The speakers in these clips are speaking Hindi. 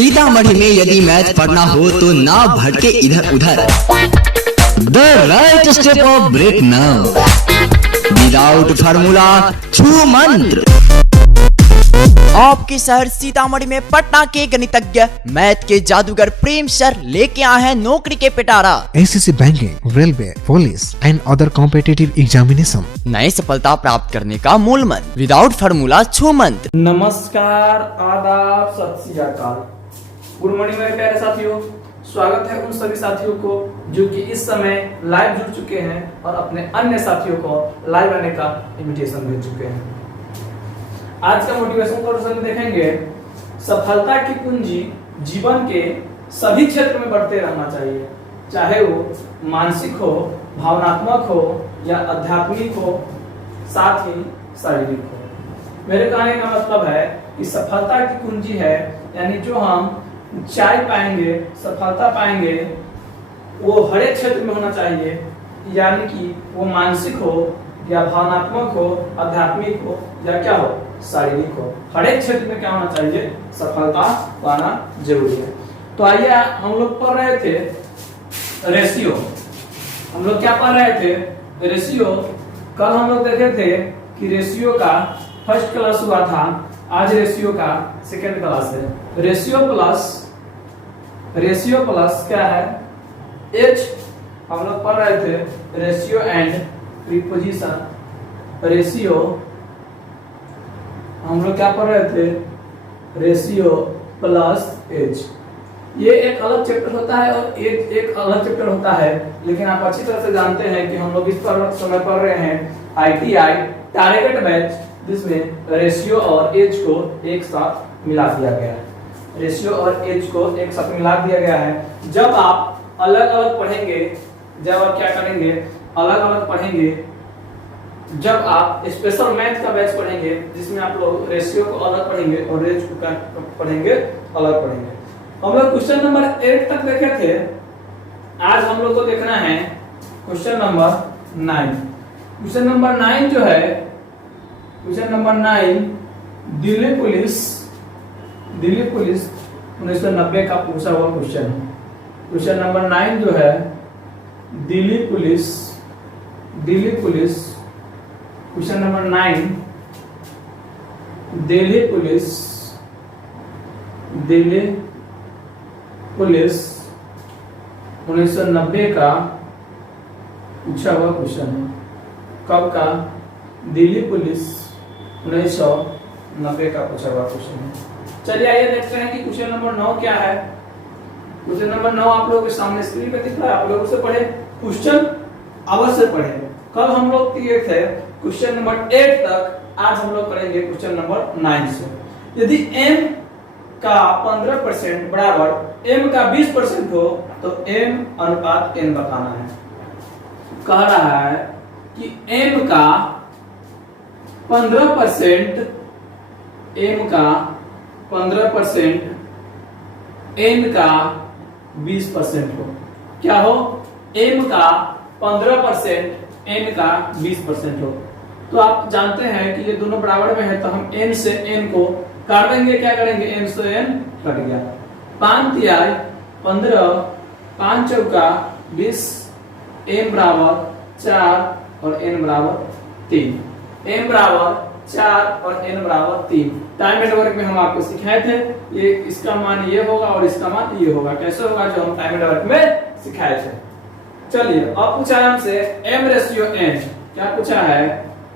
सीतामढ़ी में यदि मैथ पढ़ना हो तो ना भटके इधर उधर। The right step of break now without formula छू मंत्र। आपके शहर सीतामढ़ी में पटना के गणितज्ञ मैथ के जादूगर प्रेम सर लेके आए हैं नौकरी के पिटारा। SSC banking, railway, police and other competitive examination. नई सफलता प्राप्त करने का मूल मंत्र विदाउट फार्मूला छू मंत्र। नमस्कार, आदाब, सत श्री अकाल, गुड मॉर्निंग मेरे प्यारे साथियों। स्वागत है उन सभी साथियों को जो कि इस समय लाइव जुड़ चुके हैं और अपने अन्य साथियों को लाइव आने का इनविटेशन भेज चुके हैं। आज का मोटिवेशन कोर्स में देखेंगे सफलता की कुंजी जीवन के सभी क्षेत्र में बढ़ते रहना चाहिए, चाहे वो मानसिक हो, भावनात्मक हो या आध्यात्मिक हो, साथ ही शारीरिक हो। मेरे कहने का मतलब है कि सफलता की कुंजी है यानी जो हम ऊंचाई पाएंगे, सफलता पाएंगे, वो हर एक क्षेत्र में होना चाहिए, यानी कि वो मानसिक हो या भावनात्मक हो, आध्यात्मिक हो या क्या हो, शारीरिक हो। हर एक क्षेत्र में क्या होना चाहिए, सफलता पाना जरूरी है। तो आइए हम लोग पढ़ रहे थे रेशियो। हम लोग क्या पढ़ रहे थे, रेशियो। कल हम लोग देखे थे कि रेशियो का फर्स्ट क्लास हुआ था, आज रेशियो का सेकेंड क्लास है। रेशियो प्लस क्या है, एच। हम लोग पढ़ रहे थे रेशियो एंड प्रीपोजिशन। रेशियो हम लोग क्या पढ़ रहे थे, रेशियो प्लस एच। ये एक अलग चैप्टर होता है और एक अलग चैप्टर होता है, लेकिन आप अच्छी तरह से जानते हैं कि हम लोग इस पर समय पढ़ रहे हैं आईटीआई टारगेट बैच, जिसमें रेशियो और एच को एक साथ मिला दिया गया है। रेशियो और एच को एक साथ मिला दिया गया है। जब आप अलग अलग पढ़ेंगे, जब आप क्या करेंगे, अलग अलग पढ़ेंगे, जब आप स्पेशल मैथ का बैच पढ़ेंगे जिसमें आप लोग रेशियो को अलग पढ़ेंगे और एच को पढ़ेंगे अलग पढ़ेंगे। हम लोग क्वेश्चन नंबर 8 तक देखे थे। आज हम लोग को देखना है क्वेश्चन नंबर 9। क्वेश्चन नंबर 9 जो है, क्वेश्चन नंबर 9 दिल्ली पुलिस 1990 का पूछा हुआ क्वेश्चन है। क्वेश्चन नंबर 9 जो है Delhi police question number 9 Delhi police 1990 का पूछा हुआ क्वेश्चन है। कब का, दिल्ली पुलिस 1990 का पूछा हुआ क्वेश्चन है। चलिए आइए देखते हैं कि क्वेश्चन नंबर 9 क्या है। क्वेश्चन नंबर 9 आप लोगों के सामने स्क्रीन पे दिख रहा है, आप लोग उसे पढ़े, क्वेश्चन अवश्य पढ़े। कल हम लोग किए थे क्वेश्चन नंबर 8 तक, आज हम लोग करेंगे क्वेश्चन नंबर 9 से। यदि m का 15% बराबर m का 20% हो तो m अनुपात n बताना है। कह रहा है कि m का 15% n का 20% हो। क्या हो, m का 15% n का 20% हो। तो आप जानते हैं कि ये दोनों बराबर में है, तो हम n से n को काट देंगे। क्या करेंगे, n से n कट गया, 5 तिहाई 15, 5 चौका 20, m बराबर 4 और n बराबर 3। m बराबर 4 और n बराबर 3। टाइम एंड वर्क में हम आपको सिखाए थे, ये इसका मान ये होगा और इसका मान ये होगा। कैसे होगा, जो हम टाइम एंड वर्क में सिखाए थे। चलिए अब पूछा है हमसे m रेशियो n। क्या पूछा है,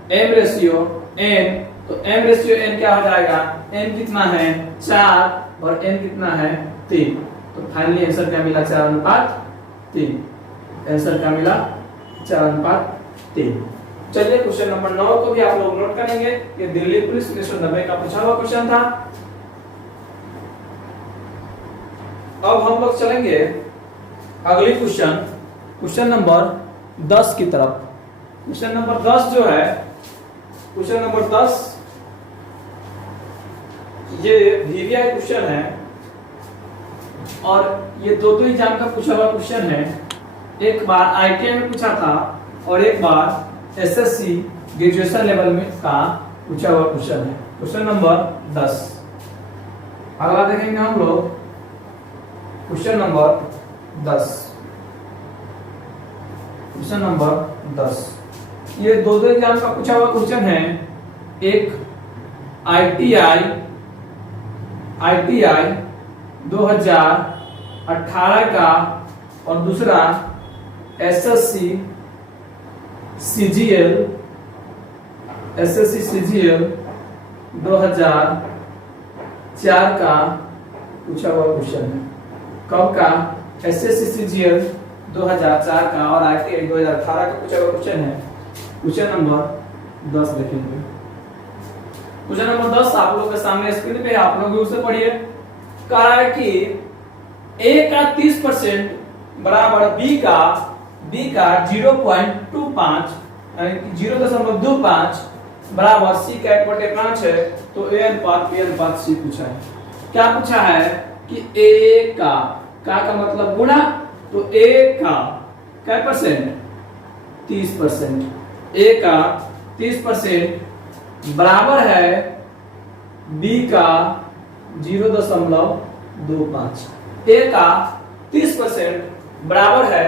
m रेशियो n। तो m रेशियो n क्या हो जाएगा, n कितना है 4 और n कितना है 3। तो फाइनली आंसर क्या मिला, 4:3। आंसर क्या मिला, 4:3। चलिए क्वेश्चन नंबर 9 को भी आप लोग नोट करेंगे। ये दिल्ली पुलिस 1990 का पूछा हुआ क्वेश्चन था। अब हम लोग चलेंगे अगली क्वेश्चन नंबर 10 की तरफ। क्वेश्चन नंबर 10 जो है, क्वेश्चन नंबर 10 ये वीवीआई क्वेश्चन है और ये दो एग्जाम का पूछा हुआ क्वेश्चन है। एक बार आईटीआई में पूछा था और एक बार एसएससी ग्रेजुएशन लेवल में का पूछा हुआ क्वेश्चन है। Question number 10। अगला देखेंगे हम लोग क्वेश्चन नंबर 10। क्वेश्चन नंबर 10 ये दो एग्जाम का पूछा हुआ क्वेश्चन है। एक आईटीआई 2018 का और दूसरा एसएससी सीजीएल 2004 का पूछा हुआ क्वेश्चन है। कब का? एसएससी सीजीएल 2004 का और आईटीआई 2018 का पूछा हुआ क्वेश्चन है। क्वेश्चन नंबर 10 देखेंगे। क्वेश्चन नंबर 10 आप लोग के सामने स्क्रीन पे, आप लोग उसे पढ़िए। कह रहा है कि a का 30% बराबर b का 0.25 यानी कि 0.25 बराबर c का 1/5 है। तो a अनुपात b अनुपात c पूछा है। क्या पूछा है कि a का मतलब गुणा, तो a का क्या परसेंट? 30%। a का 30% बराबर है b का 0.25। a का 30% बराबर है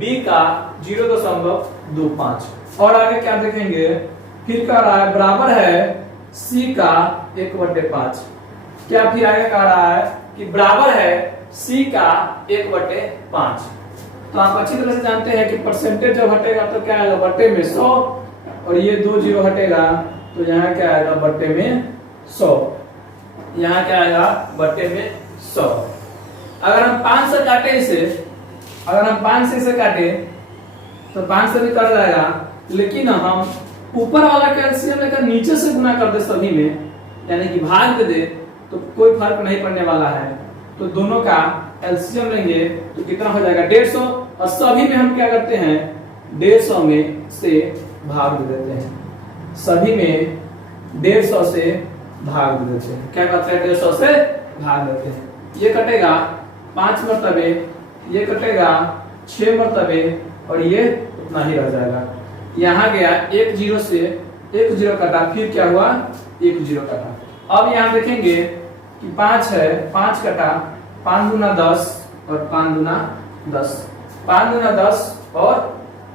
b का 0.25। और आगे क्या देखेंगे? फिर कह रहा है बराबर है c का 1/5। क्या फिर आगे कह रहा है कि बराबर है c का 1/5। तो आप अच्छी तरह से जानते हैं कि परसेंटेज जब हटेगा तो क्या आएगा? बट्टे में 100, और ये 2 जीरो हटेगा तो यहाँ क्या आएगा? बट्टे में 100। यहाँ क्या आएगा? बट्टे में 100। अगर हम 5 से काटे इसे, अगर हम 5 से इसे काटे तो 5 से भी कट जाएगा, लेकिन हम ऊपर वाला कैल्शियम लेकर नीचे से गुना कर दे सभी में, यानी कि भाग दे दे, तो कोई फर्क नहीं पड़ने वाला है। तो दोनों का एलसीएम लेंगे तो कितना हो जाएगा? 150। और सभी में हम क्या करते हैं? 150 में से भाग दे देते हैं। सभी में 150 से भाग दे देते हैं। क्या करते हैं? 150 से भाग देते हैं। ये कटेगा 5 मरतबे, ये कटेगा 6 मरतबे, और ये उतना ही रह जाएगा। यहाँ गया 1 जीरो से 1 जीरो कटा, फिर क्या हुआ? 1 जीरो कटा। अब यहाँ देखेंगे कि 5 है, 5 कटा, 5 दूना 10 और 5 दूना 10, 5 दूना 10 और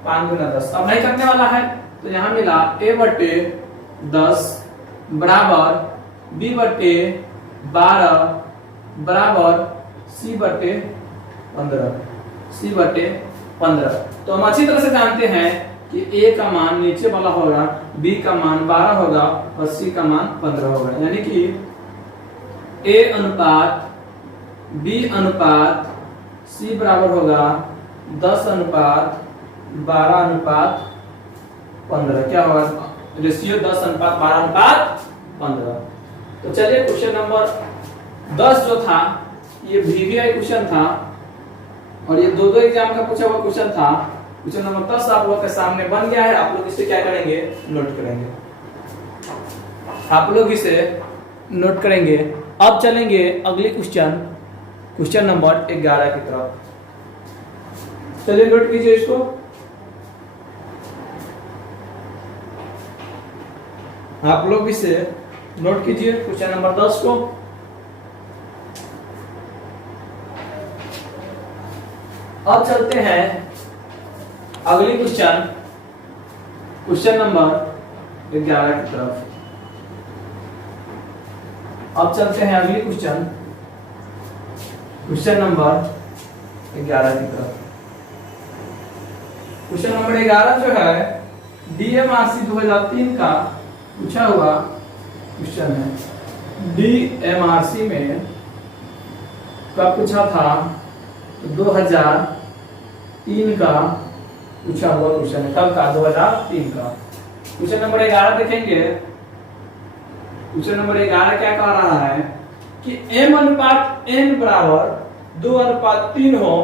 5 दूना 10। अब नहीं करने वाला है तो यहाँ मिला a/10 बराबर b/12 बराबर c/15। तो हम अच्छी तरह से जानते हैं कि a का मान नीचे वाला होगा, b का मान 12 होगा और c का मान 15 होगा। यानी कि a अनुपात b अनुपात c बराबर होगा 10:12:15। क्या होगा? रेशियो 10:12:15। तो चलिए क्वेश्चन नंबर 10 जो था ये वीवीआई क्वेश्चन था, और ये दो एग्जाम का पूछा हुआ क्वेश्चन था। क्वेश्चन नंबर 10 आप लोग के सामने बन गया है। आप लोग इसे क्या करेंगे? नोट करेंगे। आप लोग इसे नोट करेंगे। अब चलेंगे अगले क्वेश्चन नंबर 11 की तरफ। चलिए नोट कीजिए इसको। आप लोग इसे नोट कीजिए क्वेश्चन नंबर 10 को। अब चलते हैं अगली क्वेश्चन नंबर 11 की तरफ। अब चलते हैं अगली क्वेश्चन नंबर 11 की तरफ। क्वेश्चन नंबर 11 जो है डीएमआरसी 2003 का पूछा हुआ क्वेश्चन है। डीएमआरसी में कब पूछा था? 2003 का पूछा हुआ क्वेश्चन है। कब का? 2003 का। क्वेश्चन नंबर 11 देखेंगे। क्वेश्चन नंबर 11 क्या कह रहा है कि m/n बराबर 2:3 हो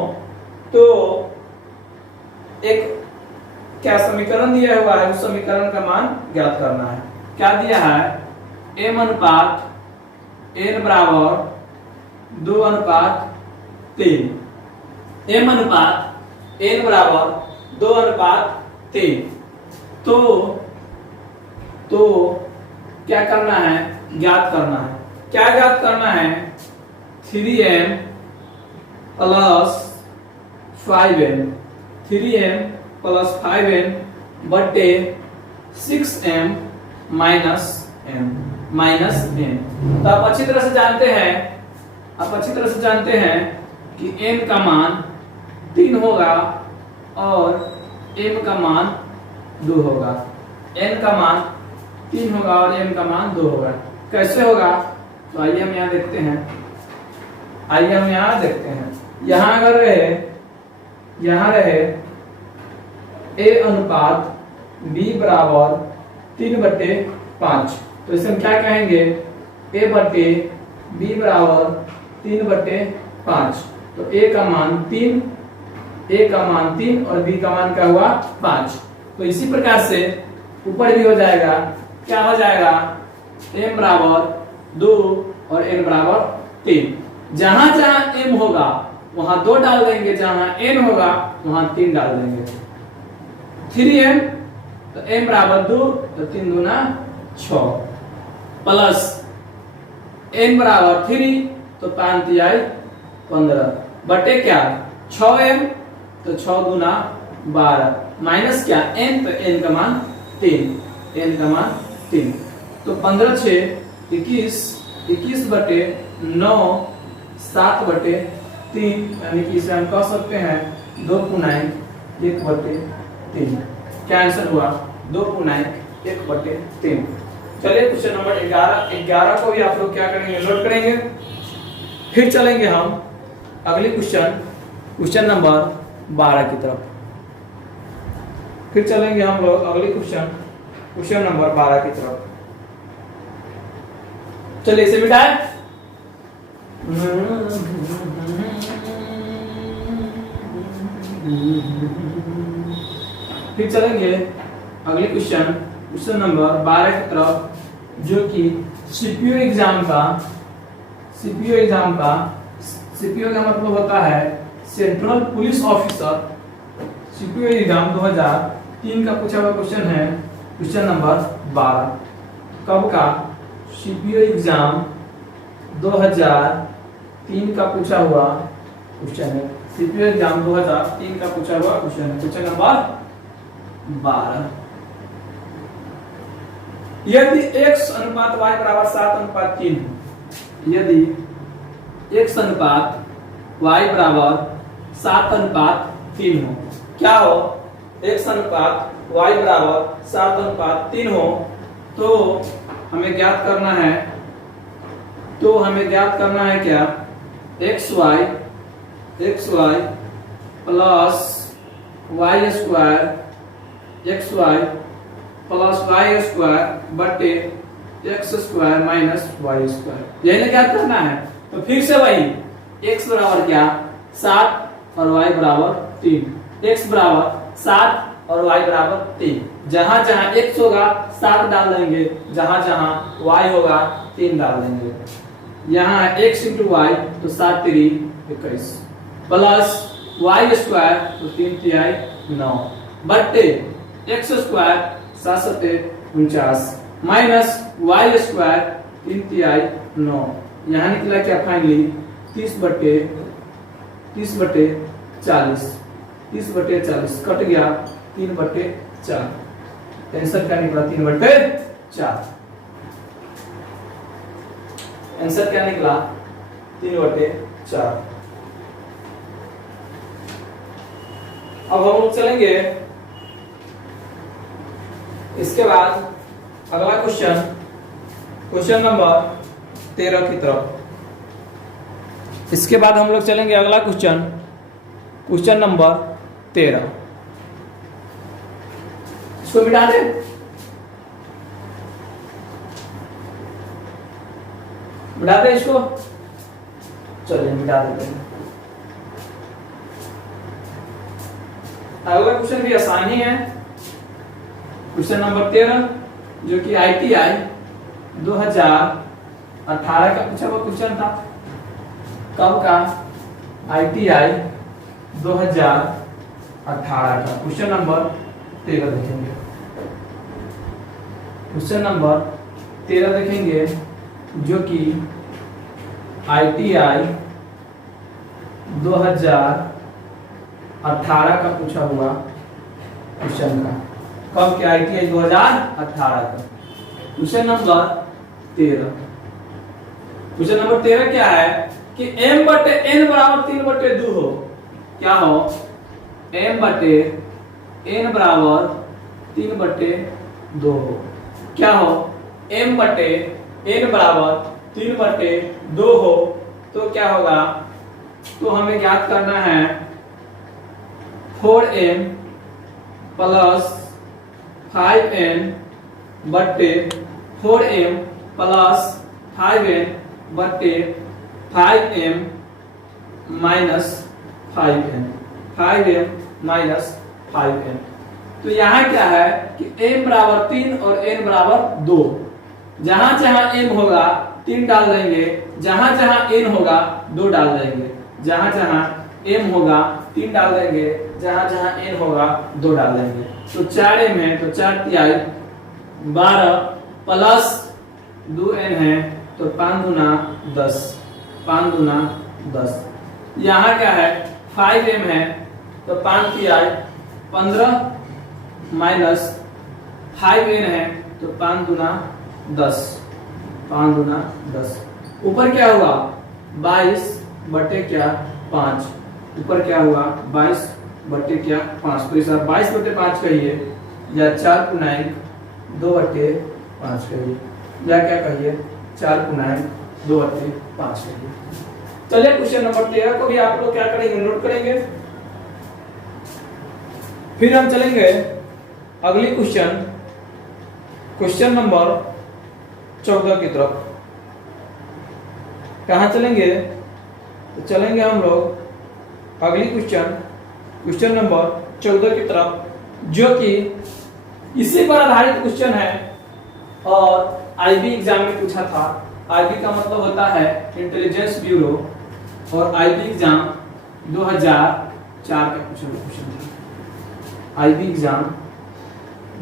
तो एक क्या समीकरण दिया हुआ है, उस समीकरण का मान ज्ञात करना है। क्या दिया है? m/n बराबर 2:3। m/n बराबर 2:3। तो क्या करना है? ज्ञात करना है। क्या ज्ञात करना है? 3m plus 5n, 3m plus 5n बटे 6m माइनस n। तो आप अच्छी तरह से जानते हैं कि n का मान 3 होगा और m का मान 2 होगा। n का मान 3 होगा और m का मान 2 होगा। कैसे होगा? तो आइए हम यहाँ देखते हैं। यहाँ अगर रहे a अनुपात b बराबर 3/5, तो इसे हम क्या कहेंगे? a बटे b बराबर 3/5। तो a का मान 3 और b का मान क्या हुआ? 5। तो इसी प्रकार से ऊपर भी हो जाएगा। क्या हो जाएगा? m बराबर 2 और n बराबर 3। जहां जहां m होगा वहां 2 डाल देंगे, जहां n होगा वहां 3 डाल देंगे। 3m तो m बराबर 2 तो 3 दूना 6 प्लस n बराबर 3 तो 5 तिहाई 15 बटे क्या? 6m तो 6 दूना 12 माइनस क्या? n तो n का मान 3, तो 15 6 21 बटे 9 7 बटे 3, यानी कि इसे हम कह सकते हैं 2/1/3। क्या आंसर हुआ? 2/1/3। चलिए क्वेश्चन नंबर 11 को भी आप लोग क्या करेंगे? नोट करेंगे। फिर चलेंगे हम अगली क्वेश्चन नंबर 12 की तरफ। फिर चलेंगे हम लोग अगली क्वेश्चन नंबर 12 की तरफ। चलिए इसे मिटाएं। फिर चलेंगे अगले क्वेश्चन नंबर 12 की तरफ, जो कि सीपीओ एग्जाम का सीपीओ का मतलब होता है central police officer. CPO exam 2003 का पूछा हुआ क्वेश्चन है, क्वेश्चन नंबर 12। कब का? सीपीओ एग्जाम 2003 का पूछा हुआ क्वेश्चन है। सीपीओ एग्जाम 2003 का पूछा हुआ क्वेश्चन है, क्वेश्चन नंबर 12। यदि x अनुपात y बराबर 7:3 हो, यदि x अनुपात y बराबर 7:3 हो, क्या हो? x अनुपात y बराबर 7:3 हो, तो हमें ज्ञात करना है क्या? xy plus y square xy plus y square बटे x square minus y square, यही क्या करना है। तो फिर से वही x बराबर क्या? 7 और y बराबर 3। x बराबर 7 और y बराबर 3। जहां जहां x होगा 7 डाल देंगे, जहां जहां y होगा 3 डाल देंगे। यहाँ x इंटू वाई तो 7 3 21 प्लस y स्क्वायर तो 3 तिहाई 9 बटे x square 7 7 49 minus y square 3 तिहाई 9। यहाँ निकला क्या? फाइनली 30 बटे 40 कट गया 3/4। आंसर क्या निकला? 3/4। आंसर क्या निकला? 3/4। अब हम लोग चलेंगे इसके बाद अगला क्वेश्चन नंबर 13 की तरफ। इसके बाद हम लोग चलेंगे अगला क्वेश्चन नंबर 13। इसको मिटा दे। मिटा दे इसको। चलिए मिटा देते हैं। अगला क्वेश्चन भी आसान ही है। क्वेश्चन नंबर 13 जो कि ITI 2018 का पूछा हुआ क्वेश्चन था। कब का? ITI 2018 का क्वेश्चन नंबर 13 देखेंगे। क्वेश्चन नंबर 13 देखेंगे जो कि ITI 2018 का पूछा हुआ क्वेश्चन का। कब के ITI 2018 का। Question number 13। क्वेश्चन नंबर 13 क्या है कि m बटे n बराबर 3/2 हो। क्या हो? m बटे n बराबर 3/2 हो। क्या हो? m बटे n बराबर 3/2 हो तो क्या होगा? तो हमें ज्ञात करना है 4m प्लस 5n बटे 4m प्लस 5n बटे 5m minus 5n 5m minus 5n। तो यहाँ क्या है कि m बराबर 3 और n बराबर 2। जहां जहां m होगा 3 डाल देंगे, जहां जहां n होगा 2 डाल देंगे। जहां जहां m होगा 3 डाल देंगे, जहां जहां n होगा 2 डाल देंगे। तो 4m है तो 4 तिहाई 12 प्लस 2n है तो 5 दूना 10, 5 दूना 10। यहाँ क्या है 5m है तो 5 तिहाई 15 माइनस 5n है तो 5 दूना 10, 5 दूना 10। ऊपर क्या हुआ 22 बटे क्या 5। ऊपर क्या हुआ 22 बटे क्या 5। तो इस 22 बटे 5 कहिए या 4 गुणांक 2 बटे 5 कहिए या क्या कहिए 4 गुणांक 2 बटे 5 कहिए। चलिए क्वेश्चन नंबर 13 को भी आप लोग क्या करेंगे नोट करेंगे। फिर हम चलेंगे अगली क्वेश्चन नंबर 14 की तरफ। कहाँ चलेंगे? तो चलेंगे हम लोग अगली क्वेश्चन नंबर 14 की तरफ, जो कि इसी पर आधारित क्वेश्चन है और IB एग्जाम में पूछा था। IB का मतलब होता है इंटेलिजेंस ब्यूरो और IB एग्जाम 2004 का क्वेश्चन था। IB एग्जाम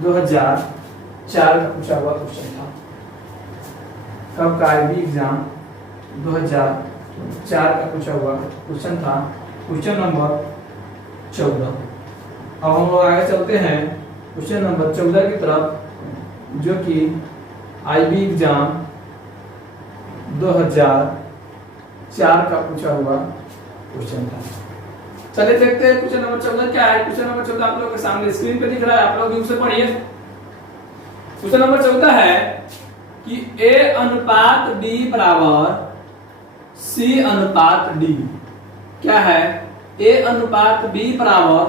2004 का पूछा हुआ क्वेश्चन था। कब का IB एग्जाम 2004 का पूछा हुआ क्वेश्चन था। Question number 14। अब हम लोग आगे चलते हैं क्वेश्चन नंबर 14 की तरफ, जो कि IB एग्जाम 2004 का पूछा हुआ क्वेश्चन था। चलिए देखते हैं क्वेश्चन नंबर 14 क्या है। क्वेश्चन नंबर 14 आप लोगों के सामने स्क्रीन पे दिख रहा है, आप लोग उसे पढ़िए। क्वेश्चन नंबर 14 है कि A अनुपात B बराबर C अनुपात D। क्या है? A अनुपात B बराबर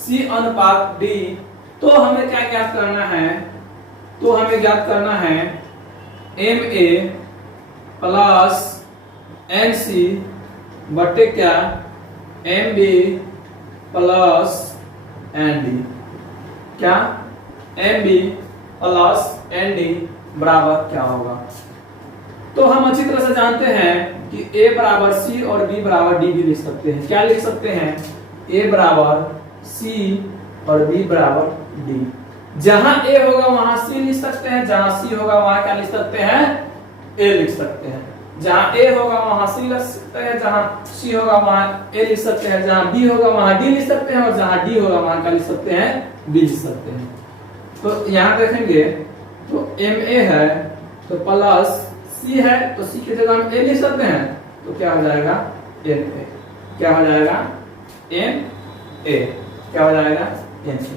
C अनुपात D। तो हमें क्या ज्ञात करना है? तो हमें ज्ञात करना है MA प्लस NC बटे क्या MB प्लस ND। क्या MB प्लस ND बराबर क्या होगा? तो हम अच्छी तरह से जानते हैं कि A बराबर C और B बराबर D भी लिख सकते हैं। क्या लिख सकते हैं? A बराबर C और B बराबर D। जहां A होगा वहां C लिख सकते हैं, जहां C होगा वहां क्या लिख सकते हैं? A लिख सकते हैं। जहां A होगा वहां C लिख सकते हैं, जहां C होगा वहां A लिख सकते हैं, जहां B होगा वहां D लिख सकते हैं और जहां D होगा वहां क्या लिख सकते हैं? B लिख सकते हैं। तो यहां देखेंगे तो MA है तो प्लस C है तो C की जगह हम A लिख सकते हैं, तो क्या हो जाएगा NA। क्या हो जाएगा NA। क्या हो जाएगा NA।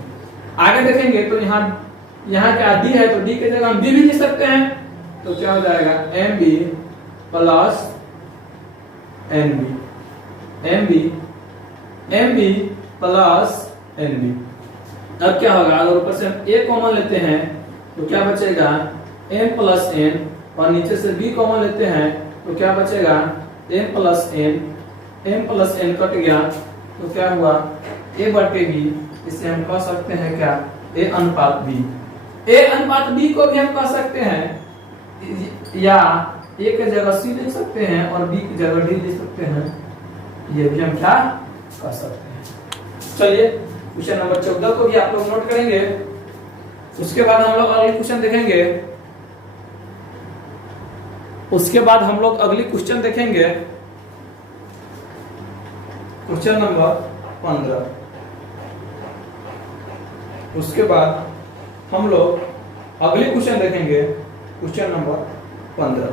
आगे देखेंगे तो यहाँ क्या D है तो D की जगह हम B भी लिख सकते हैं, तो क्या हो जाएगा MB plus NB। MB plus NB। अब क्या होगा? अगर ऊपर से हम A कॉमन लेते हैं तो क्या बचेगा M प्लस N, और नीचे से B कॉमन लेते हैं तो क्या बचेगा M plus N। M plus N cut गया तो क्या हुआ A बटे B। इसे हम कह सकते हैं क्या A अनुपात B। A अनुपात B को भी हम कह सकते हैं, या A की जगह C लिख सकते हैं और B की जगह D लिख सकते हैं। ये भी हम क्या कह सकते हैं। चलिए क्वेश्चन नंबर 14 को भी आप लोग नोट करेंगे। उसके बाद हम लोग अगली क्वेश्चन देखेंगे। Question number 15। उसके बाद हम लोग अगली क्वेश्चन देखेंगे, क्वेश्चन नंबर 15।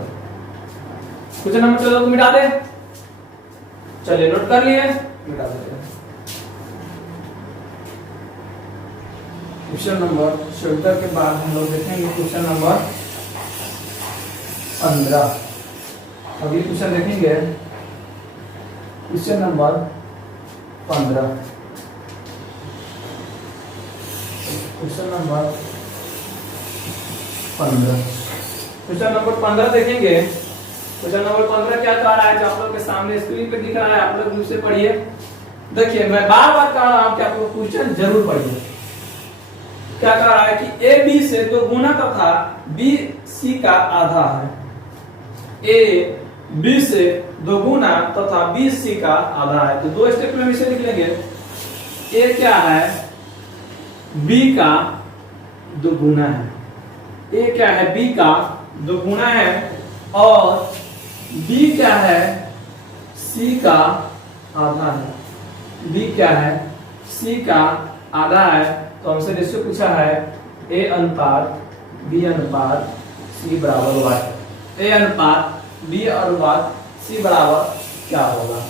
क्वेश्चन नंबर 14 को मिटा दे, चलिए नोट कर लिए, मिटा देते हैं। क्वेश्चन नंबर 14 के बाद हम लोग देखेंगे क्वेश्चन नंबर 15। अगली क्वेश्चन देखेंगे question number 15। Question number 15। Question number 15 देखेंगे। क्वेश्चन नंबर 15 क्या कह रहा है, जो आप लोग के सामने स्क्रीन पे दिख रहा है, आप लोग मुझसे पढ़िए। देखिए मैं बार बार कह रहा हूं कि आप लोग क्वेश्चन जरूर पढ़िए। क्या कह रहा है कि ए बी से 2 गुना तथा बी सी का आधा है। ए बी से 2 गुना तथा बी सी का आधा है। तो 2 स्टेप में हम इसे लिख लेंगे। ए क्या है, बी का 2 गुना है। ए क्या है, बी का 2 गुना है, और बी क्या है, सी का आधा है। बी क्या है, सी का आधा है। तो हमसे रेशियो पूछा है ए अनुपात बी अनुपात सी बराबर वाई। ए अनुपात बी अनुपात सी बराबर क्या होगा।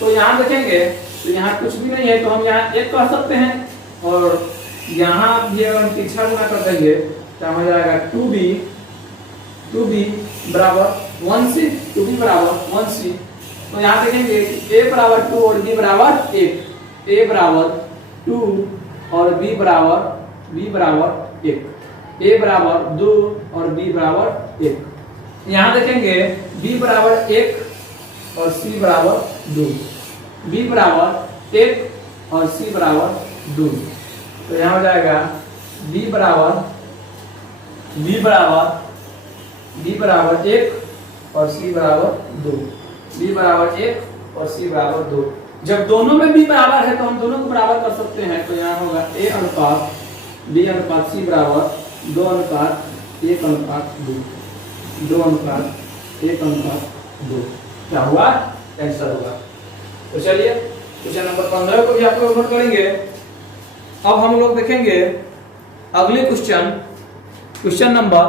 तो यहाँ देखेंगे तो यहाँ कुछ भी नहीं है, तो हम यहाँ 1 कह सकते हैं, और यहाँ भी अगर हम पीछा गुना कर देंगे तो हो जाएगा 2b बराबर 1c, 2b बराबर 1c। तो यहाँ देखेंगे कि a बराबर 2 और b बराबर 1, a बराबर 2 और b बराबर 1, a बराबर 2 और b बराबर 1। यहाँ देखेंगे b बराबर 1 और c बराबर 2, b बराबर 1 और c बराबर 2। तो यहाँ हो जाएगा b बराबर 1 और c बराबर 2, b बराबर 1 और c बराबर 2। जब दोनों में b बराबर है तो हम दोनों को बराबर कर सकते हैं। तो यहाँ होगा a अनुपात b अनुपात c बराबर 2 अनुपात 1 अनुपात 2, 2 अनुपात 1 अनुपात 2। क्या हुआ, आंसर होगा। तो चलिए क्वेश्चन नंबर 15 को भी आप लोग नोट करेंगे। अब हम लोग देखेंगे अगले क्वेश्चन, क्वेश्चन नंबर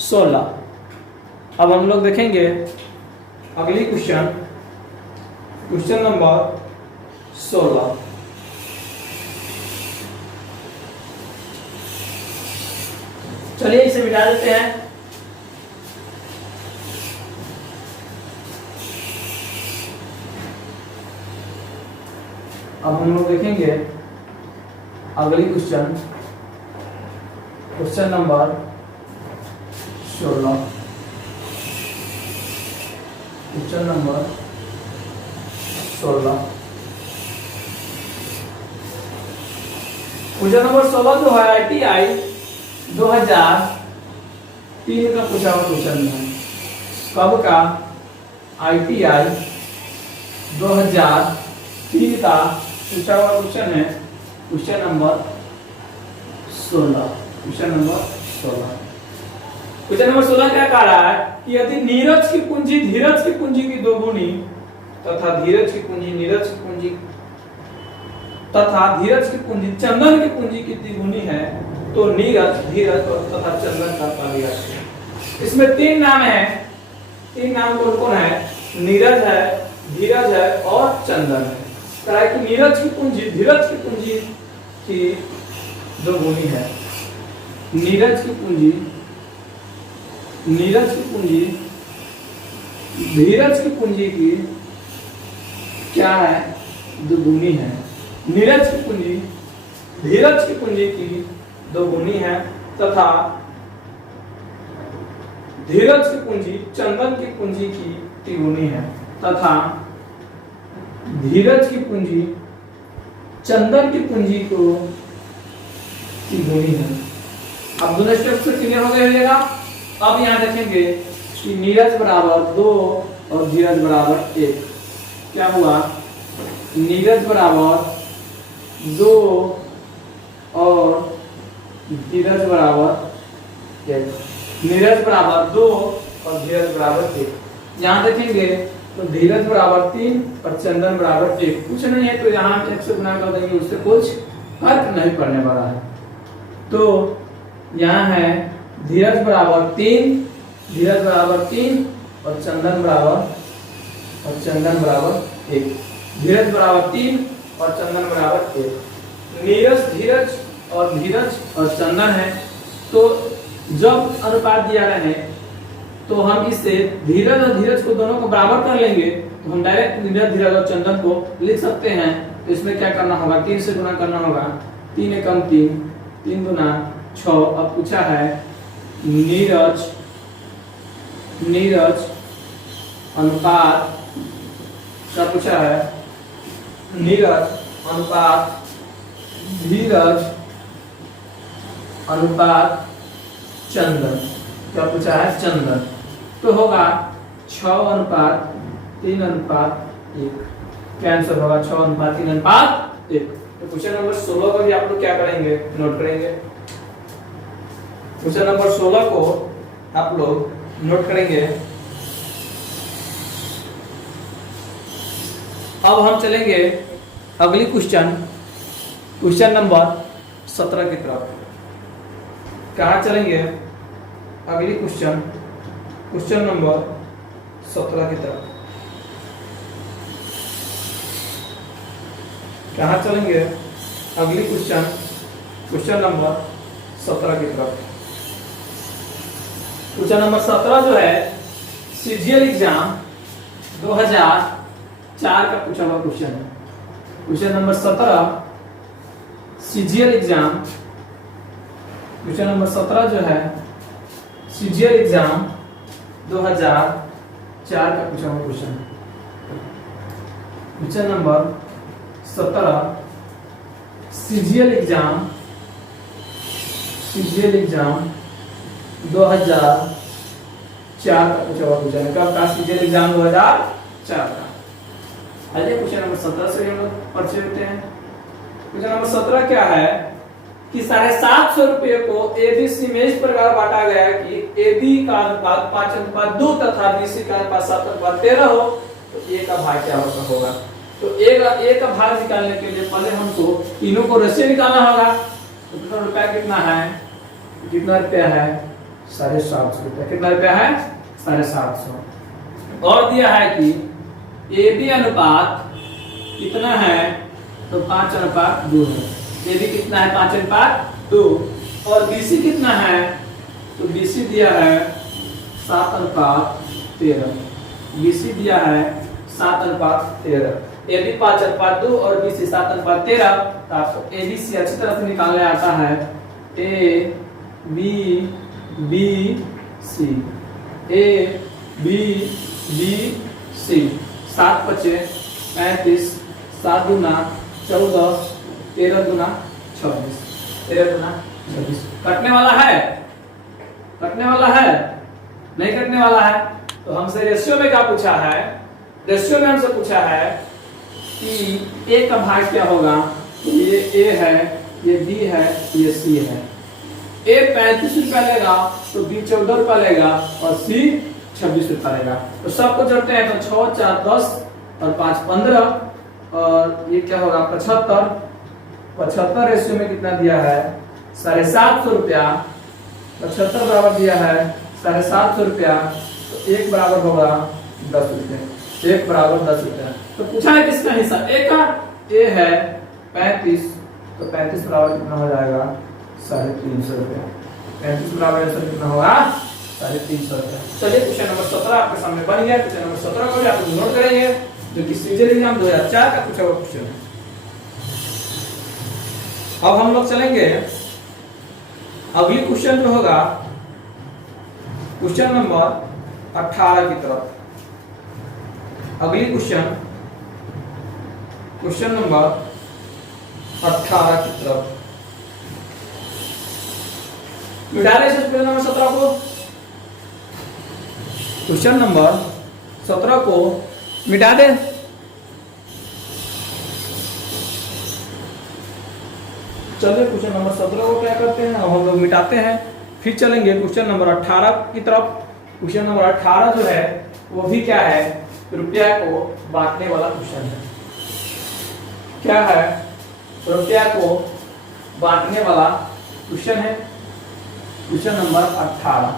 16। अब हम लोग देखेंगे अगली क्वेश्चन, क्वेश्चन नंबर 16। चलिए इसे मिटा देते हैं। अब हम लोग देखेंगे अगली question, question number 16। Question number 16। Question number 16 जो है ITI 2003 का पूछा हुआ क्वेश्चन है। कब का, ITI 2003 का पूछा हुआ क्वेश्चन है। Question number 16। Question number 16। Question number 16 क्या कह रहा है कि यदि नीरज की पूंजी धीरज की पूंजी की 2 गुनी तथा धीरज की पूंजी नीरज की पूंजी तथा धीरज की पूंजी चंदन की पूंजी की 3 गुनी है, तो नीरज, धीरज तथा चंदन का तालिका। इसमें 3 नाम हैं। 3 नाम कौन है, नीरज है, धीरज है और चंदन है। कह कि नीरज की पूंजी धीरज की पूंजी की 2 गुनी है। नीरज की पूंजी धीरज की पूंजी की क्या है, 2 गुनी है। नीरज की पूंजी धीरज की पूंजी की 2 गुनी है, तथा धीरज की पूंजी चंदन की पूंजी की 3 गुनी है, तथा धीरज की पूंजी चंदन की पूंजी को 3 गुनी है। अब दोनों स्टेप से क्लियर हो गया। अब यहाँ देखेंगे कि नीरज बराबर 2 और धीरज बराबर 1। क्या हुआ, नीरज बराबर 2 और धीरज बराबर 1। नीरज बराबर 2 और धीरज बराबर 1। यहाँ देखेंगे तो धीरज बराबर 3 और चंदन बराबर 1। कुछ नहीं है तो यहाँ 1 से गुना कर देंगे, उससे कुछ फर्क नहीं पड़ने वाला है। तो यहाँ है धीरज बराबर 3 और चंदन बराबर 1। धीरज बराबर 3 और चंदन बराबर 1। धीरज और चंदन है, तो जब अनुपात दिया है तो हम इससे धीरज और धीरज को दोनों को बराबर कर लेंगे, तो हम डायरेक्ट धीरज और चंदन को लिख सकते हैं। तो इसमें क्या करना होगा, 3 से गुना करना होगा। 3 एकम 3, 3 गुना 6। अब पूछा है नीरज अनुपात, क्या पूछा है, नीरज अनुपात धीरज अनुपात चंदन, क्या पूछा है, चंदन। तो होगा 6:3:1। क्या आंसर होगा, 6:3:1। तो क्वेश्चन नंबर 16 को भी आप लोग क्या करेंगे, नोट करेंगे। क्वेश्चन नंबर 16 को आप लोग नोट करेंगे। अब हम चलेंगे अगली क्वेश्चन नंबर 17 की तरफ। कहाँ चलेंगे, अगली क्वेश्चन नंबर 17 की तरफ। कहाँ चलेंगे, अगली क्वेश्चन नंबर 17 की तरफ। क्वेश्चन नंबर 17 जो है सीजीएल एग्जाम 2004 का पूछा हुआ क्वेश्चन है। Question number 17 CGL exam, question number 17 जो है सीजीएल एग्जाम 2004 का पूछा हुआ क्वेश्चन है। क्वेश्चन नंबर 17 सीजीएल एग्जाम 2004 का पूछा हुआ क्वेश्चन है। कब का, सीजीएल एग्जाम 2004 का। आइए क्वेश्चन नंबर 17 से हम लोग परिचय होते हैं। क्वेश्चन नंबर 17 क्या है कि 750 रुपये को एबीसी में इस प्रकार बांटा गया कि एबी का अनुपात 5:2 तथा बीसी का अनुपात 7:13 हो, तो ए का भाग क्या होगा। तो ए का भाग निकालने के लिए पहले हमको तीनों को रेशियो निकालना होगा। तो कितना रुपया कितना है 750 रुपया। कितना रुपया है 750। और दिया है कि एबी अनुपात कितना है, तो 5:2 है। एबी कितना है 5:2। और बीसी कितना है, तो बीसी दिया है 7:13। बीसी दिया है 7:13। एबी 5:2 और बीसी 7:13। तो आपको एबीसी अच्छी तरह से निकालने आता है। A B C 7 × 5 = 35, 7 × 14, 13 × 26, 13 × 26। कटने वाला है नहीं कटने वाला है। तो हमसे रेशियो में क्या पूछा है, रेशियो में हमसे पूछा है कि ए का भाग क्या होगा। तो ये ए है, ये बी है, ये सी है। ए 35 रुपया लेगा, तो बी 14 रुपया लेगा और सी 26 रुपया लेगा। तो सबको जोड़ते हैं तो 6 × 4 = 10 और 5 = 15 और ये क्या होगा 75 रेशियो में कितना दिया है 750 रुपया। 75 बराबर दिया है 750 रुपया। तो 1 बराबर होगा 10 रुपये। 1 बराबर 10 रुपया। तो पूछा है किसका हिस्सा, ए का। ए है 35, तो 35 बराबर कितना हो जाएगा 350 रुपया। 35 बराबर आंसर कितना होगा 350 रुपया। चलिए क्वेश्चन नंबर 17 आपके सामने बन गया। क्वेश्चन नंबर 17 को भी आप नोट करेंगे, जो कि सीजीएल एग्जाम 2004 का पूछा हुआ क्वेश्चन है। अब हम लोग चलेंगे अगली क्वेश्चन जो होगा क्वेश्चन नंबर 18 की तरफ। अगली क्वेश्चन नंबर 18 की तरफ। मिटा रहे क्वेश्चन नंबर 17 को। क्वेश्चन नंबर 17 को मिटा दे। चलिए क्वेश्चन नंबर 17 को क्या करते हैं, अब हम लोग मिटाते हैं। फिर चलेंगे क्वेश्चन नंबर 18 की तरफ। क्वेश्चन नंबर 18 जो है वो भी क्या है रुपया को बांटने वाला क्वेश्चन है। क्या है? रुपया को बांटने वाला क्वेश्चन है। Question number 18।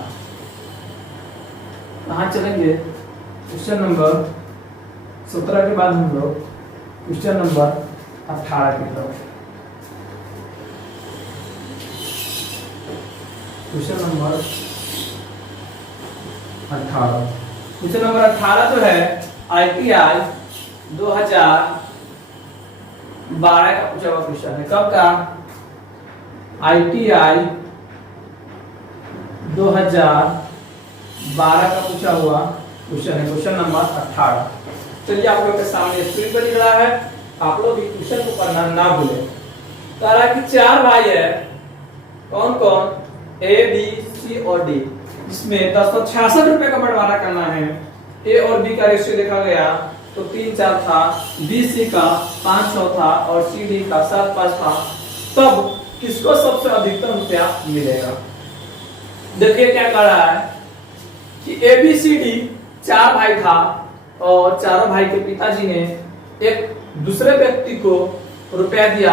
कहाँ चलेंगे? क्वेश्चन नंबर 17 के बाद हम लोग क्वेश्चन नंबर 18 की तरफ। Question number 18। क्वेश्चन नंबर 18 जो है ITI 2012 का पूछा हुआ क्वेश्चन है। कब का? ITI 2012 का पूछा हुआ क्वेश्चन है। Question number 18। चलिए आप लोगों के सामने स्क्रीन पर दिख रहा है, आप लोग भी क्वेश्चन को पढ़ना ना भूलें। कह रहा है कि 4 भाई है, कौन कौन? A, B, C और D। इसमें 1066 रुपए का बंटवारा करना है। A और B का रेशियो देखा गया तो 3-4 था, B, C का 500 था और C, D का 7-5 था। तब किसको सबसे अधिकतम रुपया मिलेगा? देखिए क्या कर रहा है कि A, B, C, D 4 भाई था और चारों भाई के पिताजी ने एक दूसरे व्यक्ति को रुपया दिया